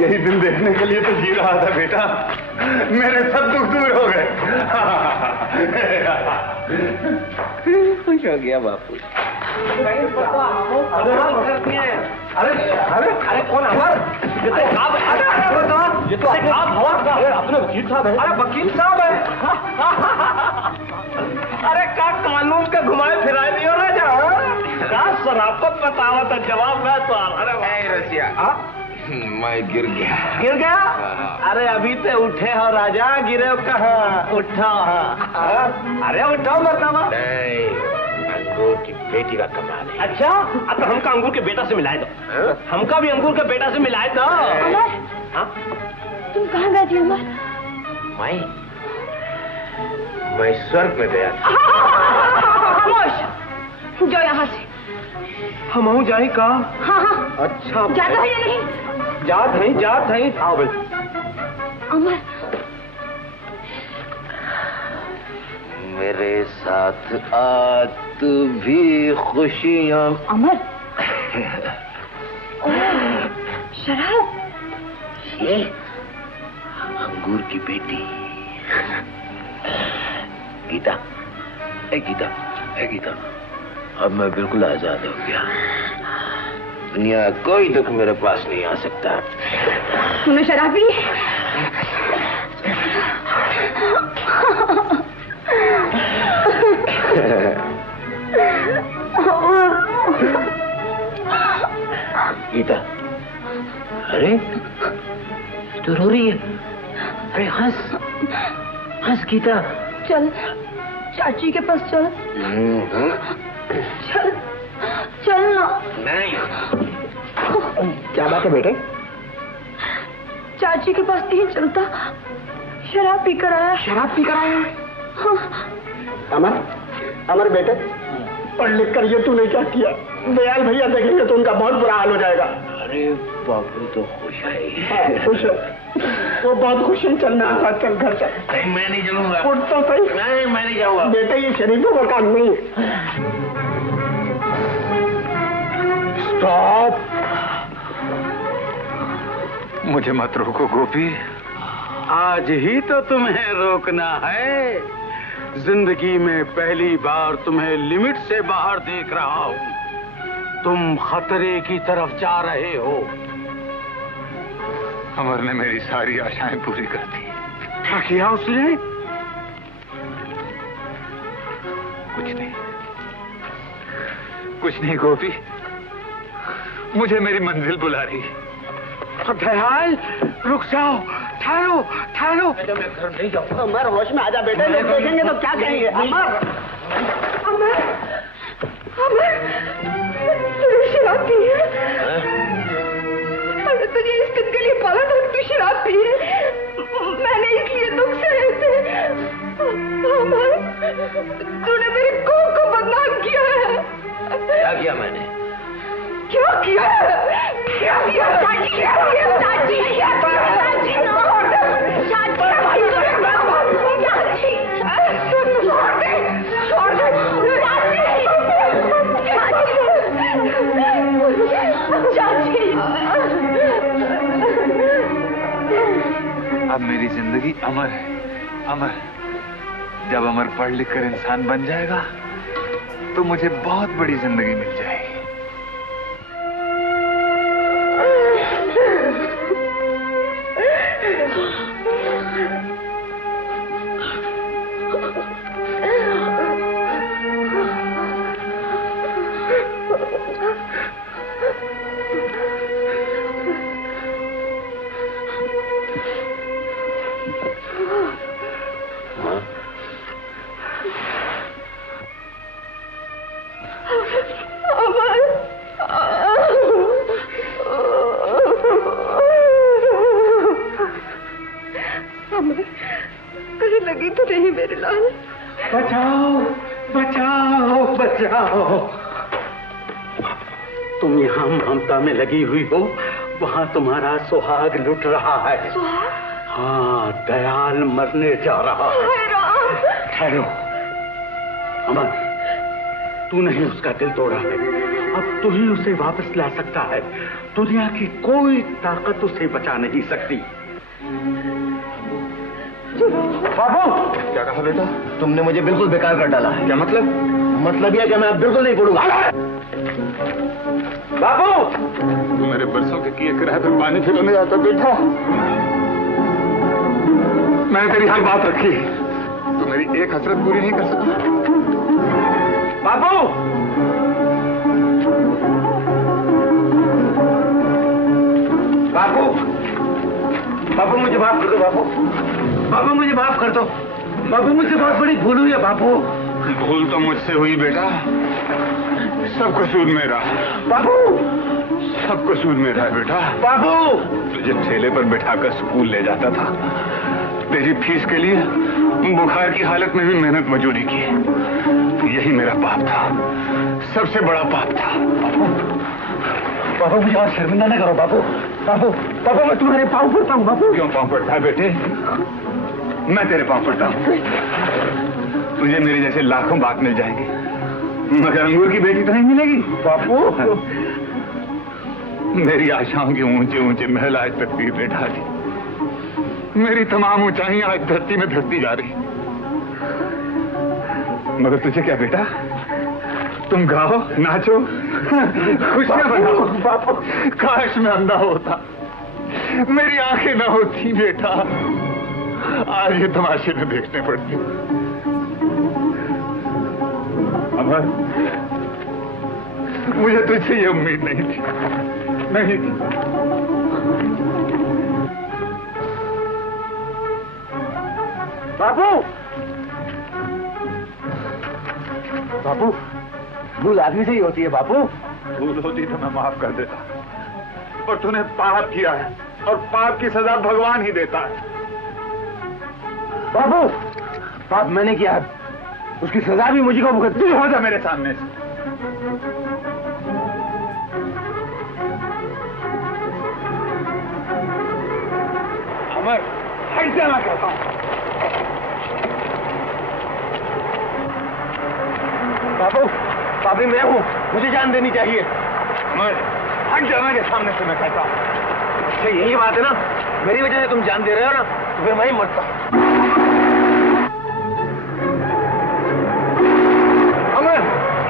यही दिन देखने के लिए तो जी रहा था बेटा। मेरे सब दुख दूर हो गए। खुश हो गया बापू। अरे अरे अरे कौन अमर? ये तो आप, ये तो आप हवा। अरे अपने वकील साहब है। अरे वकील साहब है। अरे का कानून के घुमाए फिराए नहीं हो रहा जा? शराफत बतावा था, जवाब मैं तो। अरे रसिया, मैं गिर गया। गिर गया? अरे अभी तो उठे हो राजा, गिरे हो कहाँ? उठो। अरे उठो मरतबा। नहीं, अंगूर की बेटी का कमाल है। अच्छा, अब तो हमका अंगूर के बेटा से मिलाए दो। हमका भी अंगूर के बेटा से मिलाए दो। अमर, तुम कहाँ गए थे अमर? मैं स्वर्ग में गया था। खामोश, जाओ यहाँ से। हम जाए कहाँ? हाँ हाँ। अच्छा, जाता है या नहीं? जात नहीं, जात नहीं। आओ भाई। अमर, मेरे साथ आ तू भी खुशियाँ। अमर, शराब? ये अंगूर की बेटी गीता। गीता, गीता, अब मैं बिल्कुल आजाद हो गया। दुनिया का कोई दुख मेरे पास नहीं आ सकता। तूने शराब पी? गीता, अरे तो रो रही है? अरे हंस हंस गीता। चल चाची के पास चल। चल चल ना। नहीं। क्या बात है बेटे? चाची के पास नहीं चलता, शराब पी कर आया। शराब पी कर आया? हाँ। अमर, अमर बेटे, पढ़ लिख कर ये तूने क्या किया? दयाल भैया देखेंगे तो उनका बहुत बुरा हाल हो जाएगा। अरे बाबू तो खुश है। हाँ, खुश है, वो बहुत खुश है। चल मेरे साथ, चल घर चल। नहीं, मैं नहीं चलूंगा। उठ तो सही। नहीं, मैं नहीं जाऊंगा। बेटे, ये शरीफों का काम नहीं है। स्टॉप। मुझे मत रोको गोपी। आज ही तो तुम्हें रोकना है। जिंदगी में पहली बार तुम्हें लिमिट से बाहर देख रहा हूँ। तुम खतरे की तरफ जा रहे हो। अमर ने मेरी सारी आशाएं पूरी कर दी। क्या किया उसने? कुछ नहीं गोपी, मुझे मेरी मंजिल बुला रही। दयाल, रुक जाओ, ठहरो ठहरो। मैं घर नहीं जाऊंगा। अमर होश में आजा बेटे, लोग देखेंगे तो क्या कहेंगे? अमर, अमर, अमर, तूने शराब पी है? मैंने तुझे इस दिन के लिए पाला था कि तू शराब पी है। मैंने इसलिए दुख सहे थे। अमर, तूने मेरे कौम को बदनाम किया है। क्या किया मैंने? क्या किया? क्या किया? चाची, क्या किया? चाची, क्या किया? चाची, अब मेरी जिंदगी अमर है, अमर। जब अमर पढ़ लिख कर इंसान बन जाएगा तो मुझे बहुत बड़ी जिंदगी मिल जाएगी। कहीं लगी तो नहीं मेरे लाल? बचाओ, बचाओ, बचाओ। तुम यहाँ ममता में लगी हुई हो, वहाँ तुम्हारा सुहाग लुट रहा है। हाँ, दयाल मरने जा रहा है। ठहरो अमर, तू नहीं उसका दिल तोड़ा है। अब तू ही उसे वापस ला सकता है। दुनिया की कोई ताकत उसे बचा नहीं सकती। बाबू, क्या कहा बेटा? तुमने मुझे बिल्कुल बेकार कर डाला है। क्या मतलब? मतलब यह कि मैं अब बिल्कुल नहीं पढ़ूंगा। बाबू, तू मेरे बरसों के किए किराए पर पानी फिरने जाता बेटा। मैंने तेरी हर बात रखी, तू मेरी एक हसरत पूरी नहीं कर सका। बाबू, बाबू, बाबू मुझे माफ कर दो। बाबू, बाबू मुझे माफ कर दो। बाबू मुझसे बहुत बड़ी भूल हुई है। बाबू, भूल तो मुझसे हुई बेटा, सब कसूर मेरा। बाबू, सब कसूर मेरा है बेटा। बाबू, तुझे ठेले पर बिठाकर स्कूल ले जाता था, तेरी फीस के लिए बुखार की हालत में भी मेहनत मजूरी की। यही मेरा पाप था, सबसे बड़ा पाप था। बाबू मुझे और शर्मिंदा न करो। बाबू, बाबू, बाबू मैं तुम्हारे पाँव पड़ता हूँ। बाबू, क्यों पाँव पड़ता है बेटे? मैं तेरे पाँव पड़ता हूँ। तुझे मेरे जैसे लाखों बात मिल जाएंगे, मगर अंगूर की बेटी तो नहीं मिलेगी। बापू, मेरी आशाओं के ऊंचे ऊंचे महल आज तकदीर ने ढाली। मेरी तमाम ऊंचाइयां आज धरती में धसती जा रही। मगर तुझे क्या बेटा, तुम गाओ, नाचो, खुशियां बनाओ। बापू, काश मैं अंधा होता, मेरी आंखें ना होती बेटा। आज ये तमाशे में देखने पड़ते। अमर, मुझे तुझसे ये उम्मीद नहीं थी, नहीं थी। बापू, बापू, भूल आदमी से ही होती है। बापू, भूल होती तो मैं माफ कर देता, और तूने पाप किया है, और पाप की सजा भगवान ही देता है। बापू, पाप मैंने किया है, उसकी सजा भी मुझे को भुगतनी। हो जा मेरे सामने से। अमर, हट जाना कहता हूं। बाबू, पापी मैं हूं, मुझे जान देनी चाहिए। हट जा मेरे सामने से, मैं कहता हूँ। अच्छा यही बात है ना, मेरी वजह से तुम जान दे रहे हो ना, तो फिर मैं ही मरता हूँ। अमर,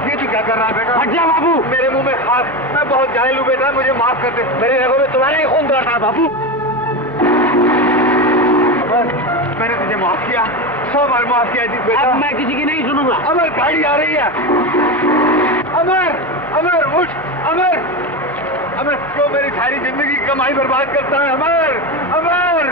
ये तू क्या कर रहा है बेटा? हट जा बाबू, मेरे मुंह में खास, मैं बहुत जाहिल हूँ बेटा, मुझे माफ कर दे। मेरे रगों में तुम्हारा ही खून दौड़ रहा है बाबू। अमर, मैंने तुझे माफ किया, 100 बार माफ किया जी बेटा। अब मैं किसी की नहीं सुनूंगा। अमर, गाड़ी आ रही है। अमर, अमर उठ, अमर, अमर, क्यों मेरी सारी जिंदगी की कमाई बर्बाद करता है? अमर, अमर।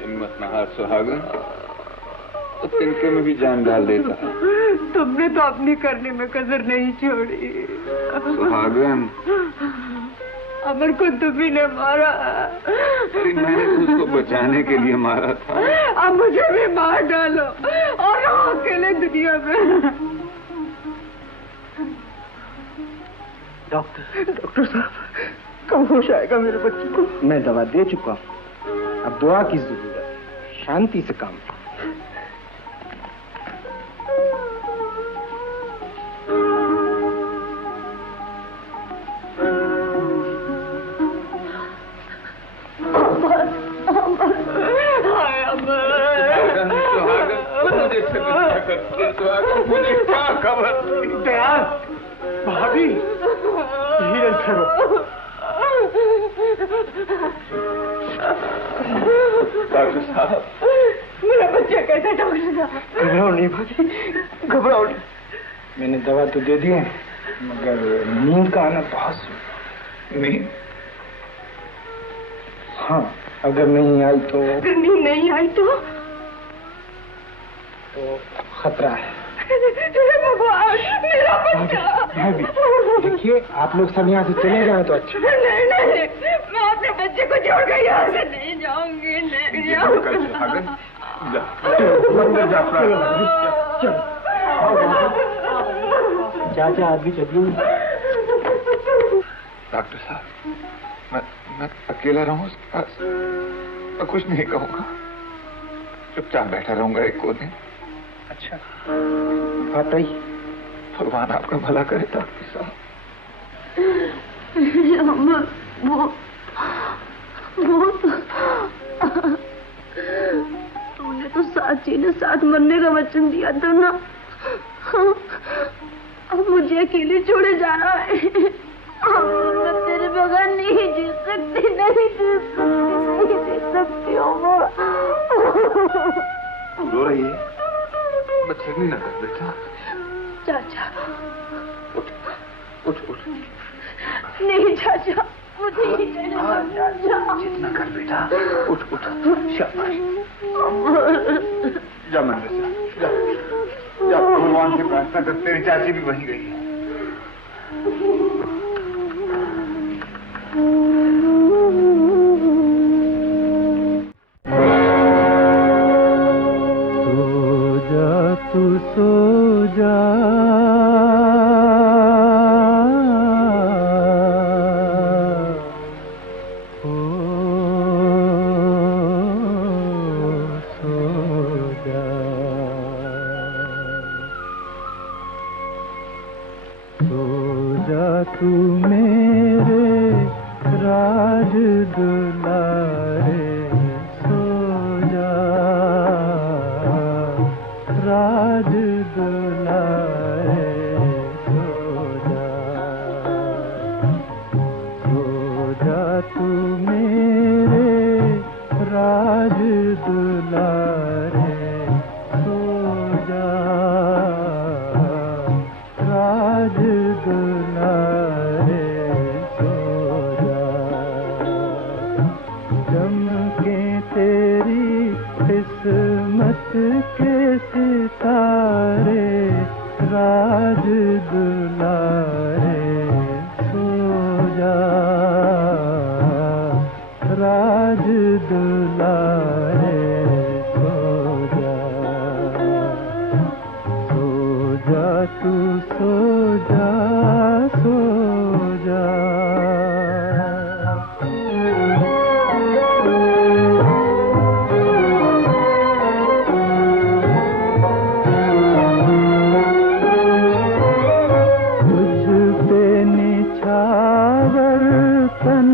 हिम्मत न हार सुहागन, तो तिनके में भी जान डाल देता है। तुमने तो अपनी करने में कसर नहीं छोड़ी। सुहागन, अमर को तुम्ही ने मारा। अरे मैंने तो उसको बचाने के लिए मारा था। अब मुझे भी मार डालो और रहो अकेले दुनिया में। डॉक्टर साहब, कब होश आएगा मेरे बच्चे को? मैं दवा दे चुका हूँ, अब दुआ की जरूरत है, शांति से काम। मुझे क्या खबर? दयाल, भाभी, धीरे से रो। डॉक्टर साहब, मेरा बच्चा कैसा? डॉक्टर साहब, घबराओ नहीं भाभी, घबराओ नहीं। मैंने दवा तो दे दी है, मगर नींद का आना बहुत नींद? हाँ, अगर नहीं आई तो? अगर नींद नहीं आई तो खतरा है। भगवान, मेरा बच्चा। भाभी, देखिए आप लोग सब यहाँ से चले जाए तो अच्छा। नहीं नहीं, मैं अपने बच्चे को छोड़कर यहाँ से नहीं जाऊंगी, नहीं जाऊंगी। चाचा आप भी चलिए। डॉक्टर साहब, मैं अकेला रहूं उसके पास? मैं कुछ नहीं कहूंगा, चुपचाप बैठा रहूंगा एक कोने। अच्छा, बात आई। भगवान आपका भला करे डॉक्टर साहब। तूने तो साथ जीने साथ मरने का वचन दिया था ना, अब मुझे अकेले छोड़े जाना है। मैं तेरे बगैर नहीं जी सकती, नहीं जी सकती हूँ। रो रही है, बदतमीजी न कर बेटा। चाचा, उठ उठ उठ। नहीं चाचा, मुझे नहीं जाना चाचा। जितना कर बेटा, उठ उठ। शाबाश, जा मंदिर से, जा जा, भगवान से प्रार्थना कर, तेरी चाची भी वहीं गई है। तू सो जा, ओ सो जा, सो जा तू मेरे राज दुलारे। तू मेरे राज दुलारे सो जा, राज दुलारे सो जा। चमके तेरी किस्मत के सितारे, राज दुलारे सो जा, राज दुलारे सो जा। सो जा तू सो जा, सो जा। तन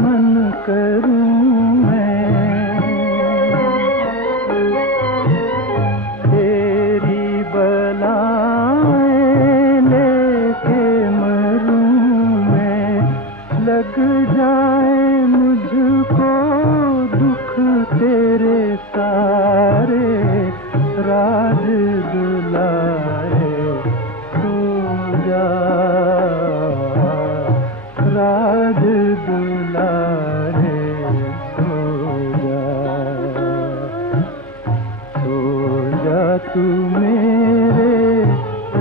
मन करूं मैं, तेरी बलाएं लेके मरूं मैं। लग जाए मुझको दुख तेरे सारे, राज दुलारे सो जा, राज दुलारे सो जा। सो जा तू मेरे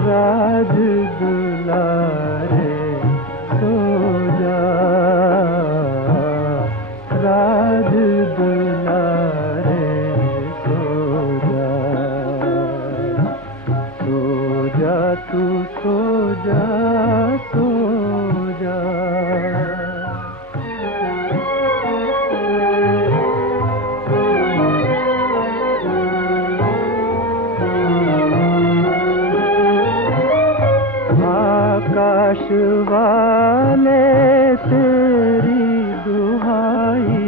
राज दुलारे सो जा, राज दुलारे सो जा। सो जा तू सो जा, सो जा। आकाश वाले तेरी दुहाई,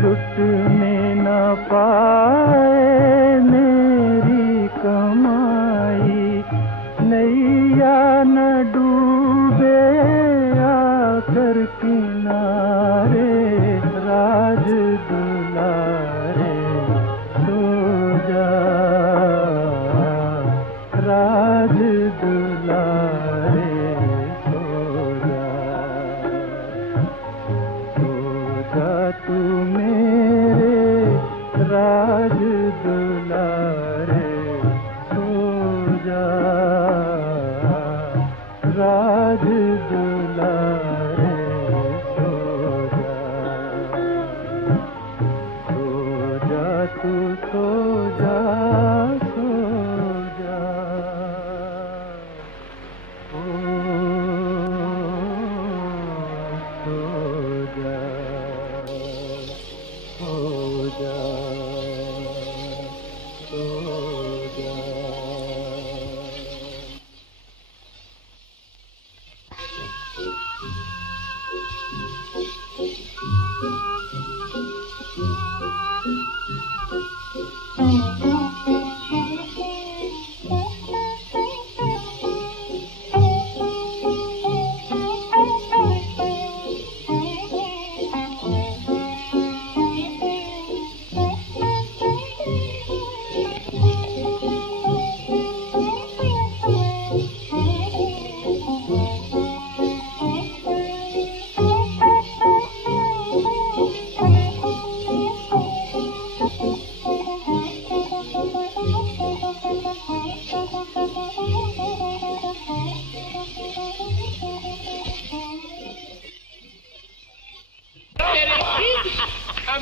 लुटने न पाए मेरी कमाई। नैया न डूबे आकर किनारे, राज दुलारे सो जा, राज दुलारे सो जा। सो जा तू मेरे राज दुलारे सो जा, राज दुलारे सो जा। सो जा तू सो जा, सो जा। ओ सो जा, सो जा, सो जा।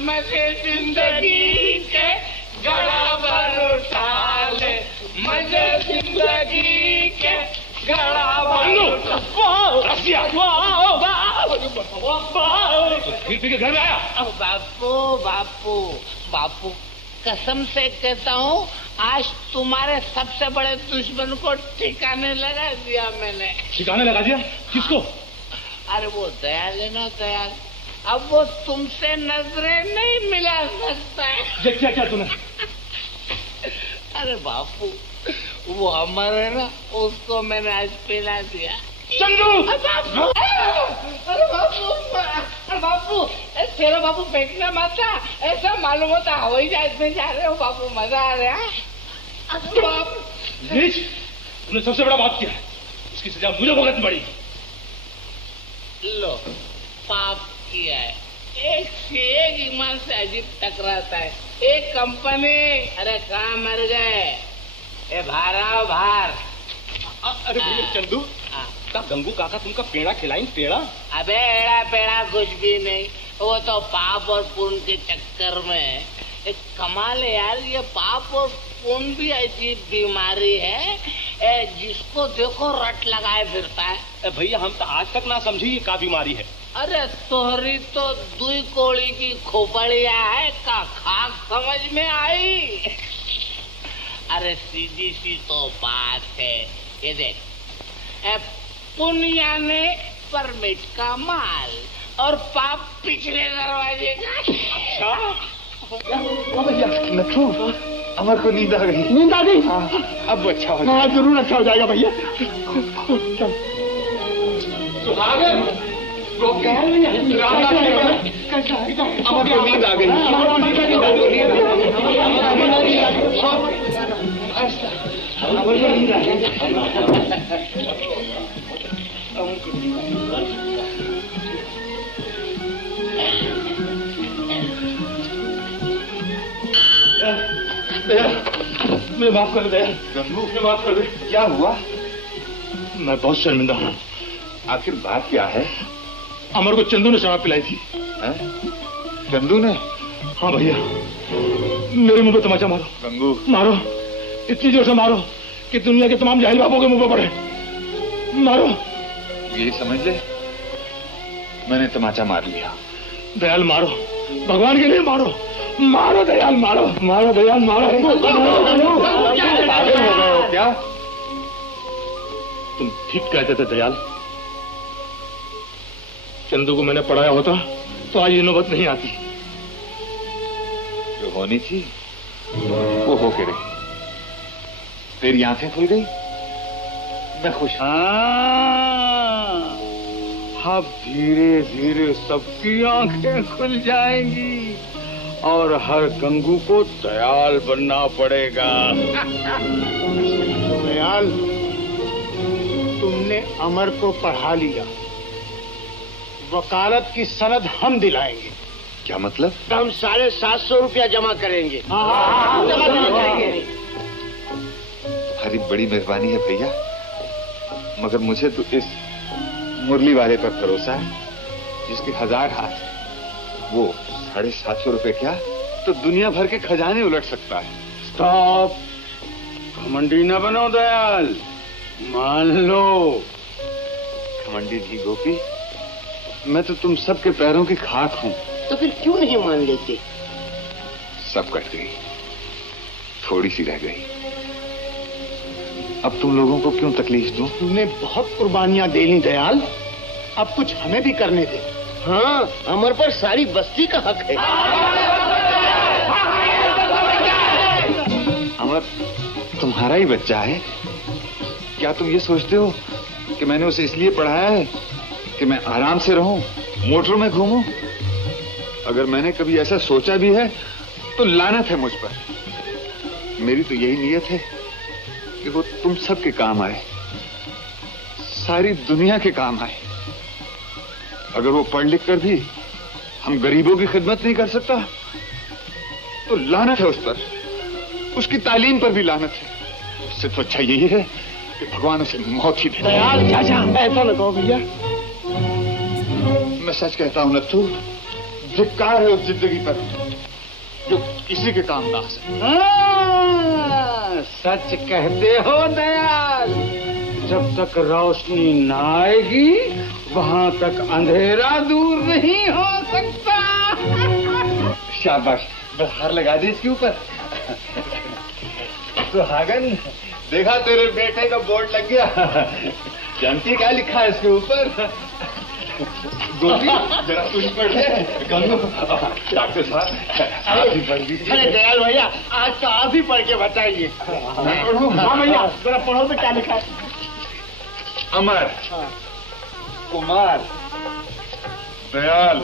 मजे जिंदगी के गड़ा भर उठा ले, मजे जिंदगी के गड़ा भर फिर घर में आया। बापू बापू बापू कसम से कहता हूँ, आज तुम्हारे सबसे बड़े दुश्मन को ठिकाने लगा दिया मैंने। ठिकाने लगा दिया? किसको? अरे वो दयाल है ना, दयाल। अब वो तुमसे नजरें नहीं मिला सकता है। क्या क्या तूने? अरे बापू, वो अमर है ना, उसको मैंने आज पिला दिया। चंदू! अरे बापू, तेरा बापू फेंकना मत था, ऐसा मालूम होता हवाई जहाज में जा रहे हो बापू, मजा आ रहा है। नीच, तुमने सबसे बड़ा पाप किया है, इसकी सजा मुझे भुगतनी पड़ी। लो, पाप किया है, एक से एक ईमान से अजीब टकराता है। एक कंपनी, अरे कहाँ मर गए? ए बाहर आओ बाहर। अरे भैया चंदू, का गंगू काका तुमका पेड़ा खिलाई पेड़ा? अबे एड़ा पेड़ा कुछ भी नहीं, वो तो पाप और पुण्य के चक्कर में। एक कमाल है यार, ये पाप और पुण्य भी ऐसी बीमारी है जिसको देखो रट लगाए फिरता है। भैया हम तो आज तक ना समझी ये का बीमारी है। अरे तोहरी तो दुई कोड़ी की खोपड़िया है का खाक समझ में आई। अरे सीधी सी तो बात है, ये देख, पुण्य ने परमिट का माल और पाप पिछले दरवाजे का। अच्छा भैया, नथु, अमर को नींद आ गई। नींद आ गई? अब अच्छा हो हाँ जरूर अच्छा हो जाएगा भैया। अमर को नींद आ गई। मुझे माफ कर दे गंगू, मुझे माफ कर दे। क्या हुआ? मैं बहुत शर्मिंदा हूँ। आखिर बात क्या है? अमर को चंदू ने शराब पिलाई थी। चंदू ने? हाँ भैया, मेरे मुंह पे तमाचा मारो। गंगू, मारो, इतनी जोर से मारो कि दुनिया के तमाम जाहिल बाबों के मुंह पे पड़े। मारो। यही समझ ले, मैंने तमाचा मार लिया। दयाल मारो, भगवान के लिए मारो, मारो दयाल, मारो मारो दयाल, मारो। पागल हो गए हो क्या? तुम ठीक कहते थे दयाल, चंदू को मैंने पढ़ाया होता तो आज ये नौबत नहीं आती। जो होनी थी वो होके रही। तेरी आंखें खुल गई, मैं खुश हूं। अब धीरे धीरे सबकी आंखें खुल जाएंगी और हर गंगू को दयाल बनना पड़ेगा। दयाल, तुमने अमर को पढ़ा लिया, वकालत की सनद हम दिलाएंगे। क्या मतलब? हम 750 रुपया जमा करेंगे। तुम्हारी बड़ी मेहरबानी है भैया, मगर मुझे तो इस मुरली वाले पर भरोसा है जिसके 1000 हाथ। वो 750 रुपए क्या तो दुनिया भर के खजाने उलट सकता है। स्टॉप, घमंडी न बनो दयाल, मान लो। घमंडी नहीं गोपी, मैं तो तुम सबके पैरों की खाक हूँ। तो फिर क्यों नहीं मान लेते? सब कट गई, थोड़ी सी रह गई। अब तुम लोगों को क्यों तकलीफ दूं? तुमने बहुत कुर्बानियां दे ली दयाल, अब कुछ हमें भी करने दे। हाँ, अमर पर सारी बस्ती का हक है। अमर तुम्हारा ही बच्चा है। क्या तुम ये सोचते हो कि मैंने उसे इसलिए पढ़ाया है कि मैं आराम से रहूं, मोटरों में घूमूं? अगर मैंने कभी ऐसा सोचा भी है तो लानत है मुझ पर। मेरी तो यही नीयत है कि वो तुम सब के काम आए, सारी दुनिया के काम आए। अगर वो पढ़ लिख कर भी हम गरीबों की खिदमत नहीं कर सकता तो लानत है उस पर, उसकी तालीम पर भी लानत है। उससे तो अच्छा यही है कि भगवान उसे मौत ही दे। दयाल चाचा, ऐसा न कहो भैया। मैं सच कहता हूं नथु, धिक्कार है उस जिंदगी पर जो किसी के काम ना आ सके। सच कहते हो दयाल, जब तक रोशनी न आएगी वहां तक अंधेरा दूर नहीं हो सकता। शाबाश, बहार लगा दी इसके ऊपर। सुहागन, देखा तेरे बेटे का बोर्ड लग गया। जानती क्या लिखा है इसके ऊपर? गोपी, जरा कुछ पढ़ ले। गंगू, डॉक्टर साहब आप भी पढ़ लीजिए। अरे दयाल भैया, आज तो आप ही पढ़ के बताइए। हाँ भैया, जरा पढ़ो तो क्या लिखा है। अमर, कुमार, दयाल,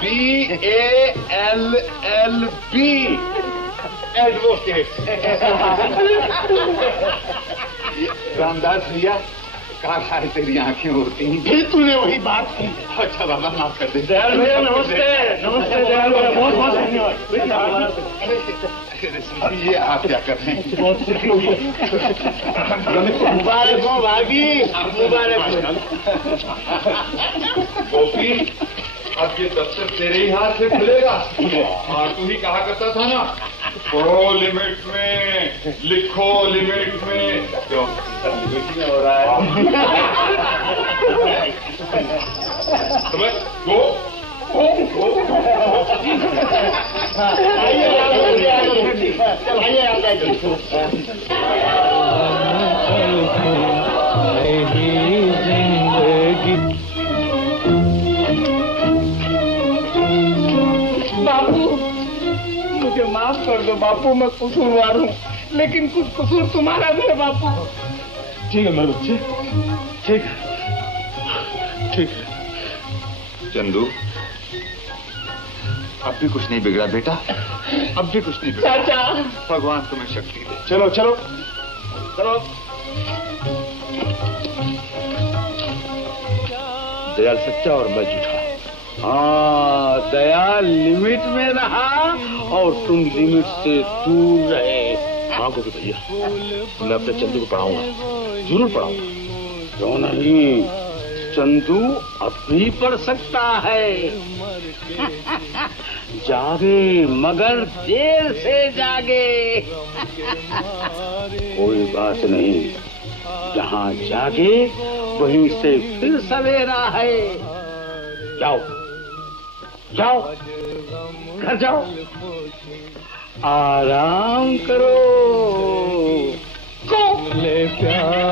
BALLB, एडवोकेट। रामदास भैया, कहाँ सारी तेरी आंखें होती हैं? फिर तूने वही बात की। अच्छा बाबा, माफ कर दे। दयाल भैया नमस्ते। नमस्ते दयाल भैया, बहुत बहुत धन्यवाद। ये आप क्या कर रहे हैं? मुबारक हो भाभी, मुबारक हो। गोपी, अब ये दफ्तर तेरे ही हाथ से खुलेगा। और तू ही कहा करता था ना, पढ़ो लिमिट में, लिखो लिमिट में। क्यों लिमिट में हो रहा है? गो बापू, मुझे माफ कर दो बापू, मैं कसूरवार हूँ, लेकिन कुछ कसूर तुम्हारा भी है बापू। ठीक है मेरे बच्चे, ठीक है, ठीक है। चंदू, अब भी कुछ नहीं बिगड़ा बेटा, अब भी कुछ नहीं बिगड़ा। चाचा, भगवान तुम्हें शक्ति दे। चलो चलो चलो। दयाल सच्चा और मैं झूठा। हाँ, दयाल लिमिट में रहा और तुम लिमिट से दूर रहे। हाँ गोपी भैया, मैं अपने चंदू को पढ़ाऊंगा, जरूर पढ़ाऊंगा। क्यों नहीं, चंदू अब भी पढ़ सकता है। जागे मगर देर से जागे। कोई बात नहीं, जहाँ जागे वहीं से फिर सवेरा है। जाओ जाओ, घर जाओ, आराम करो। ले प्यार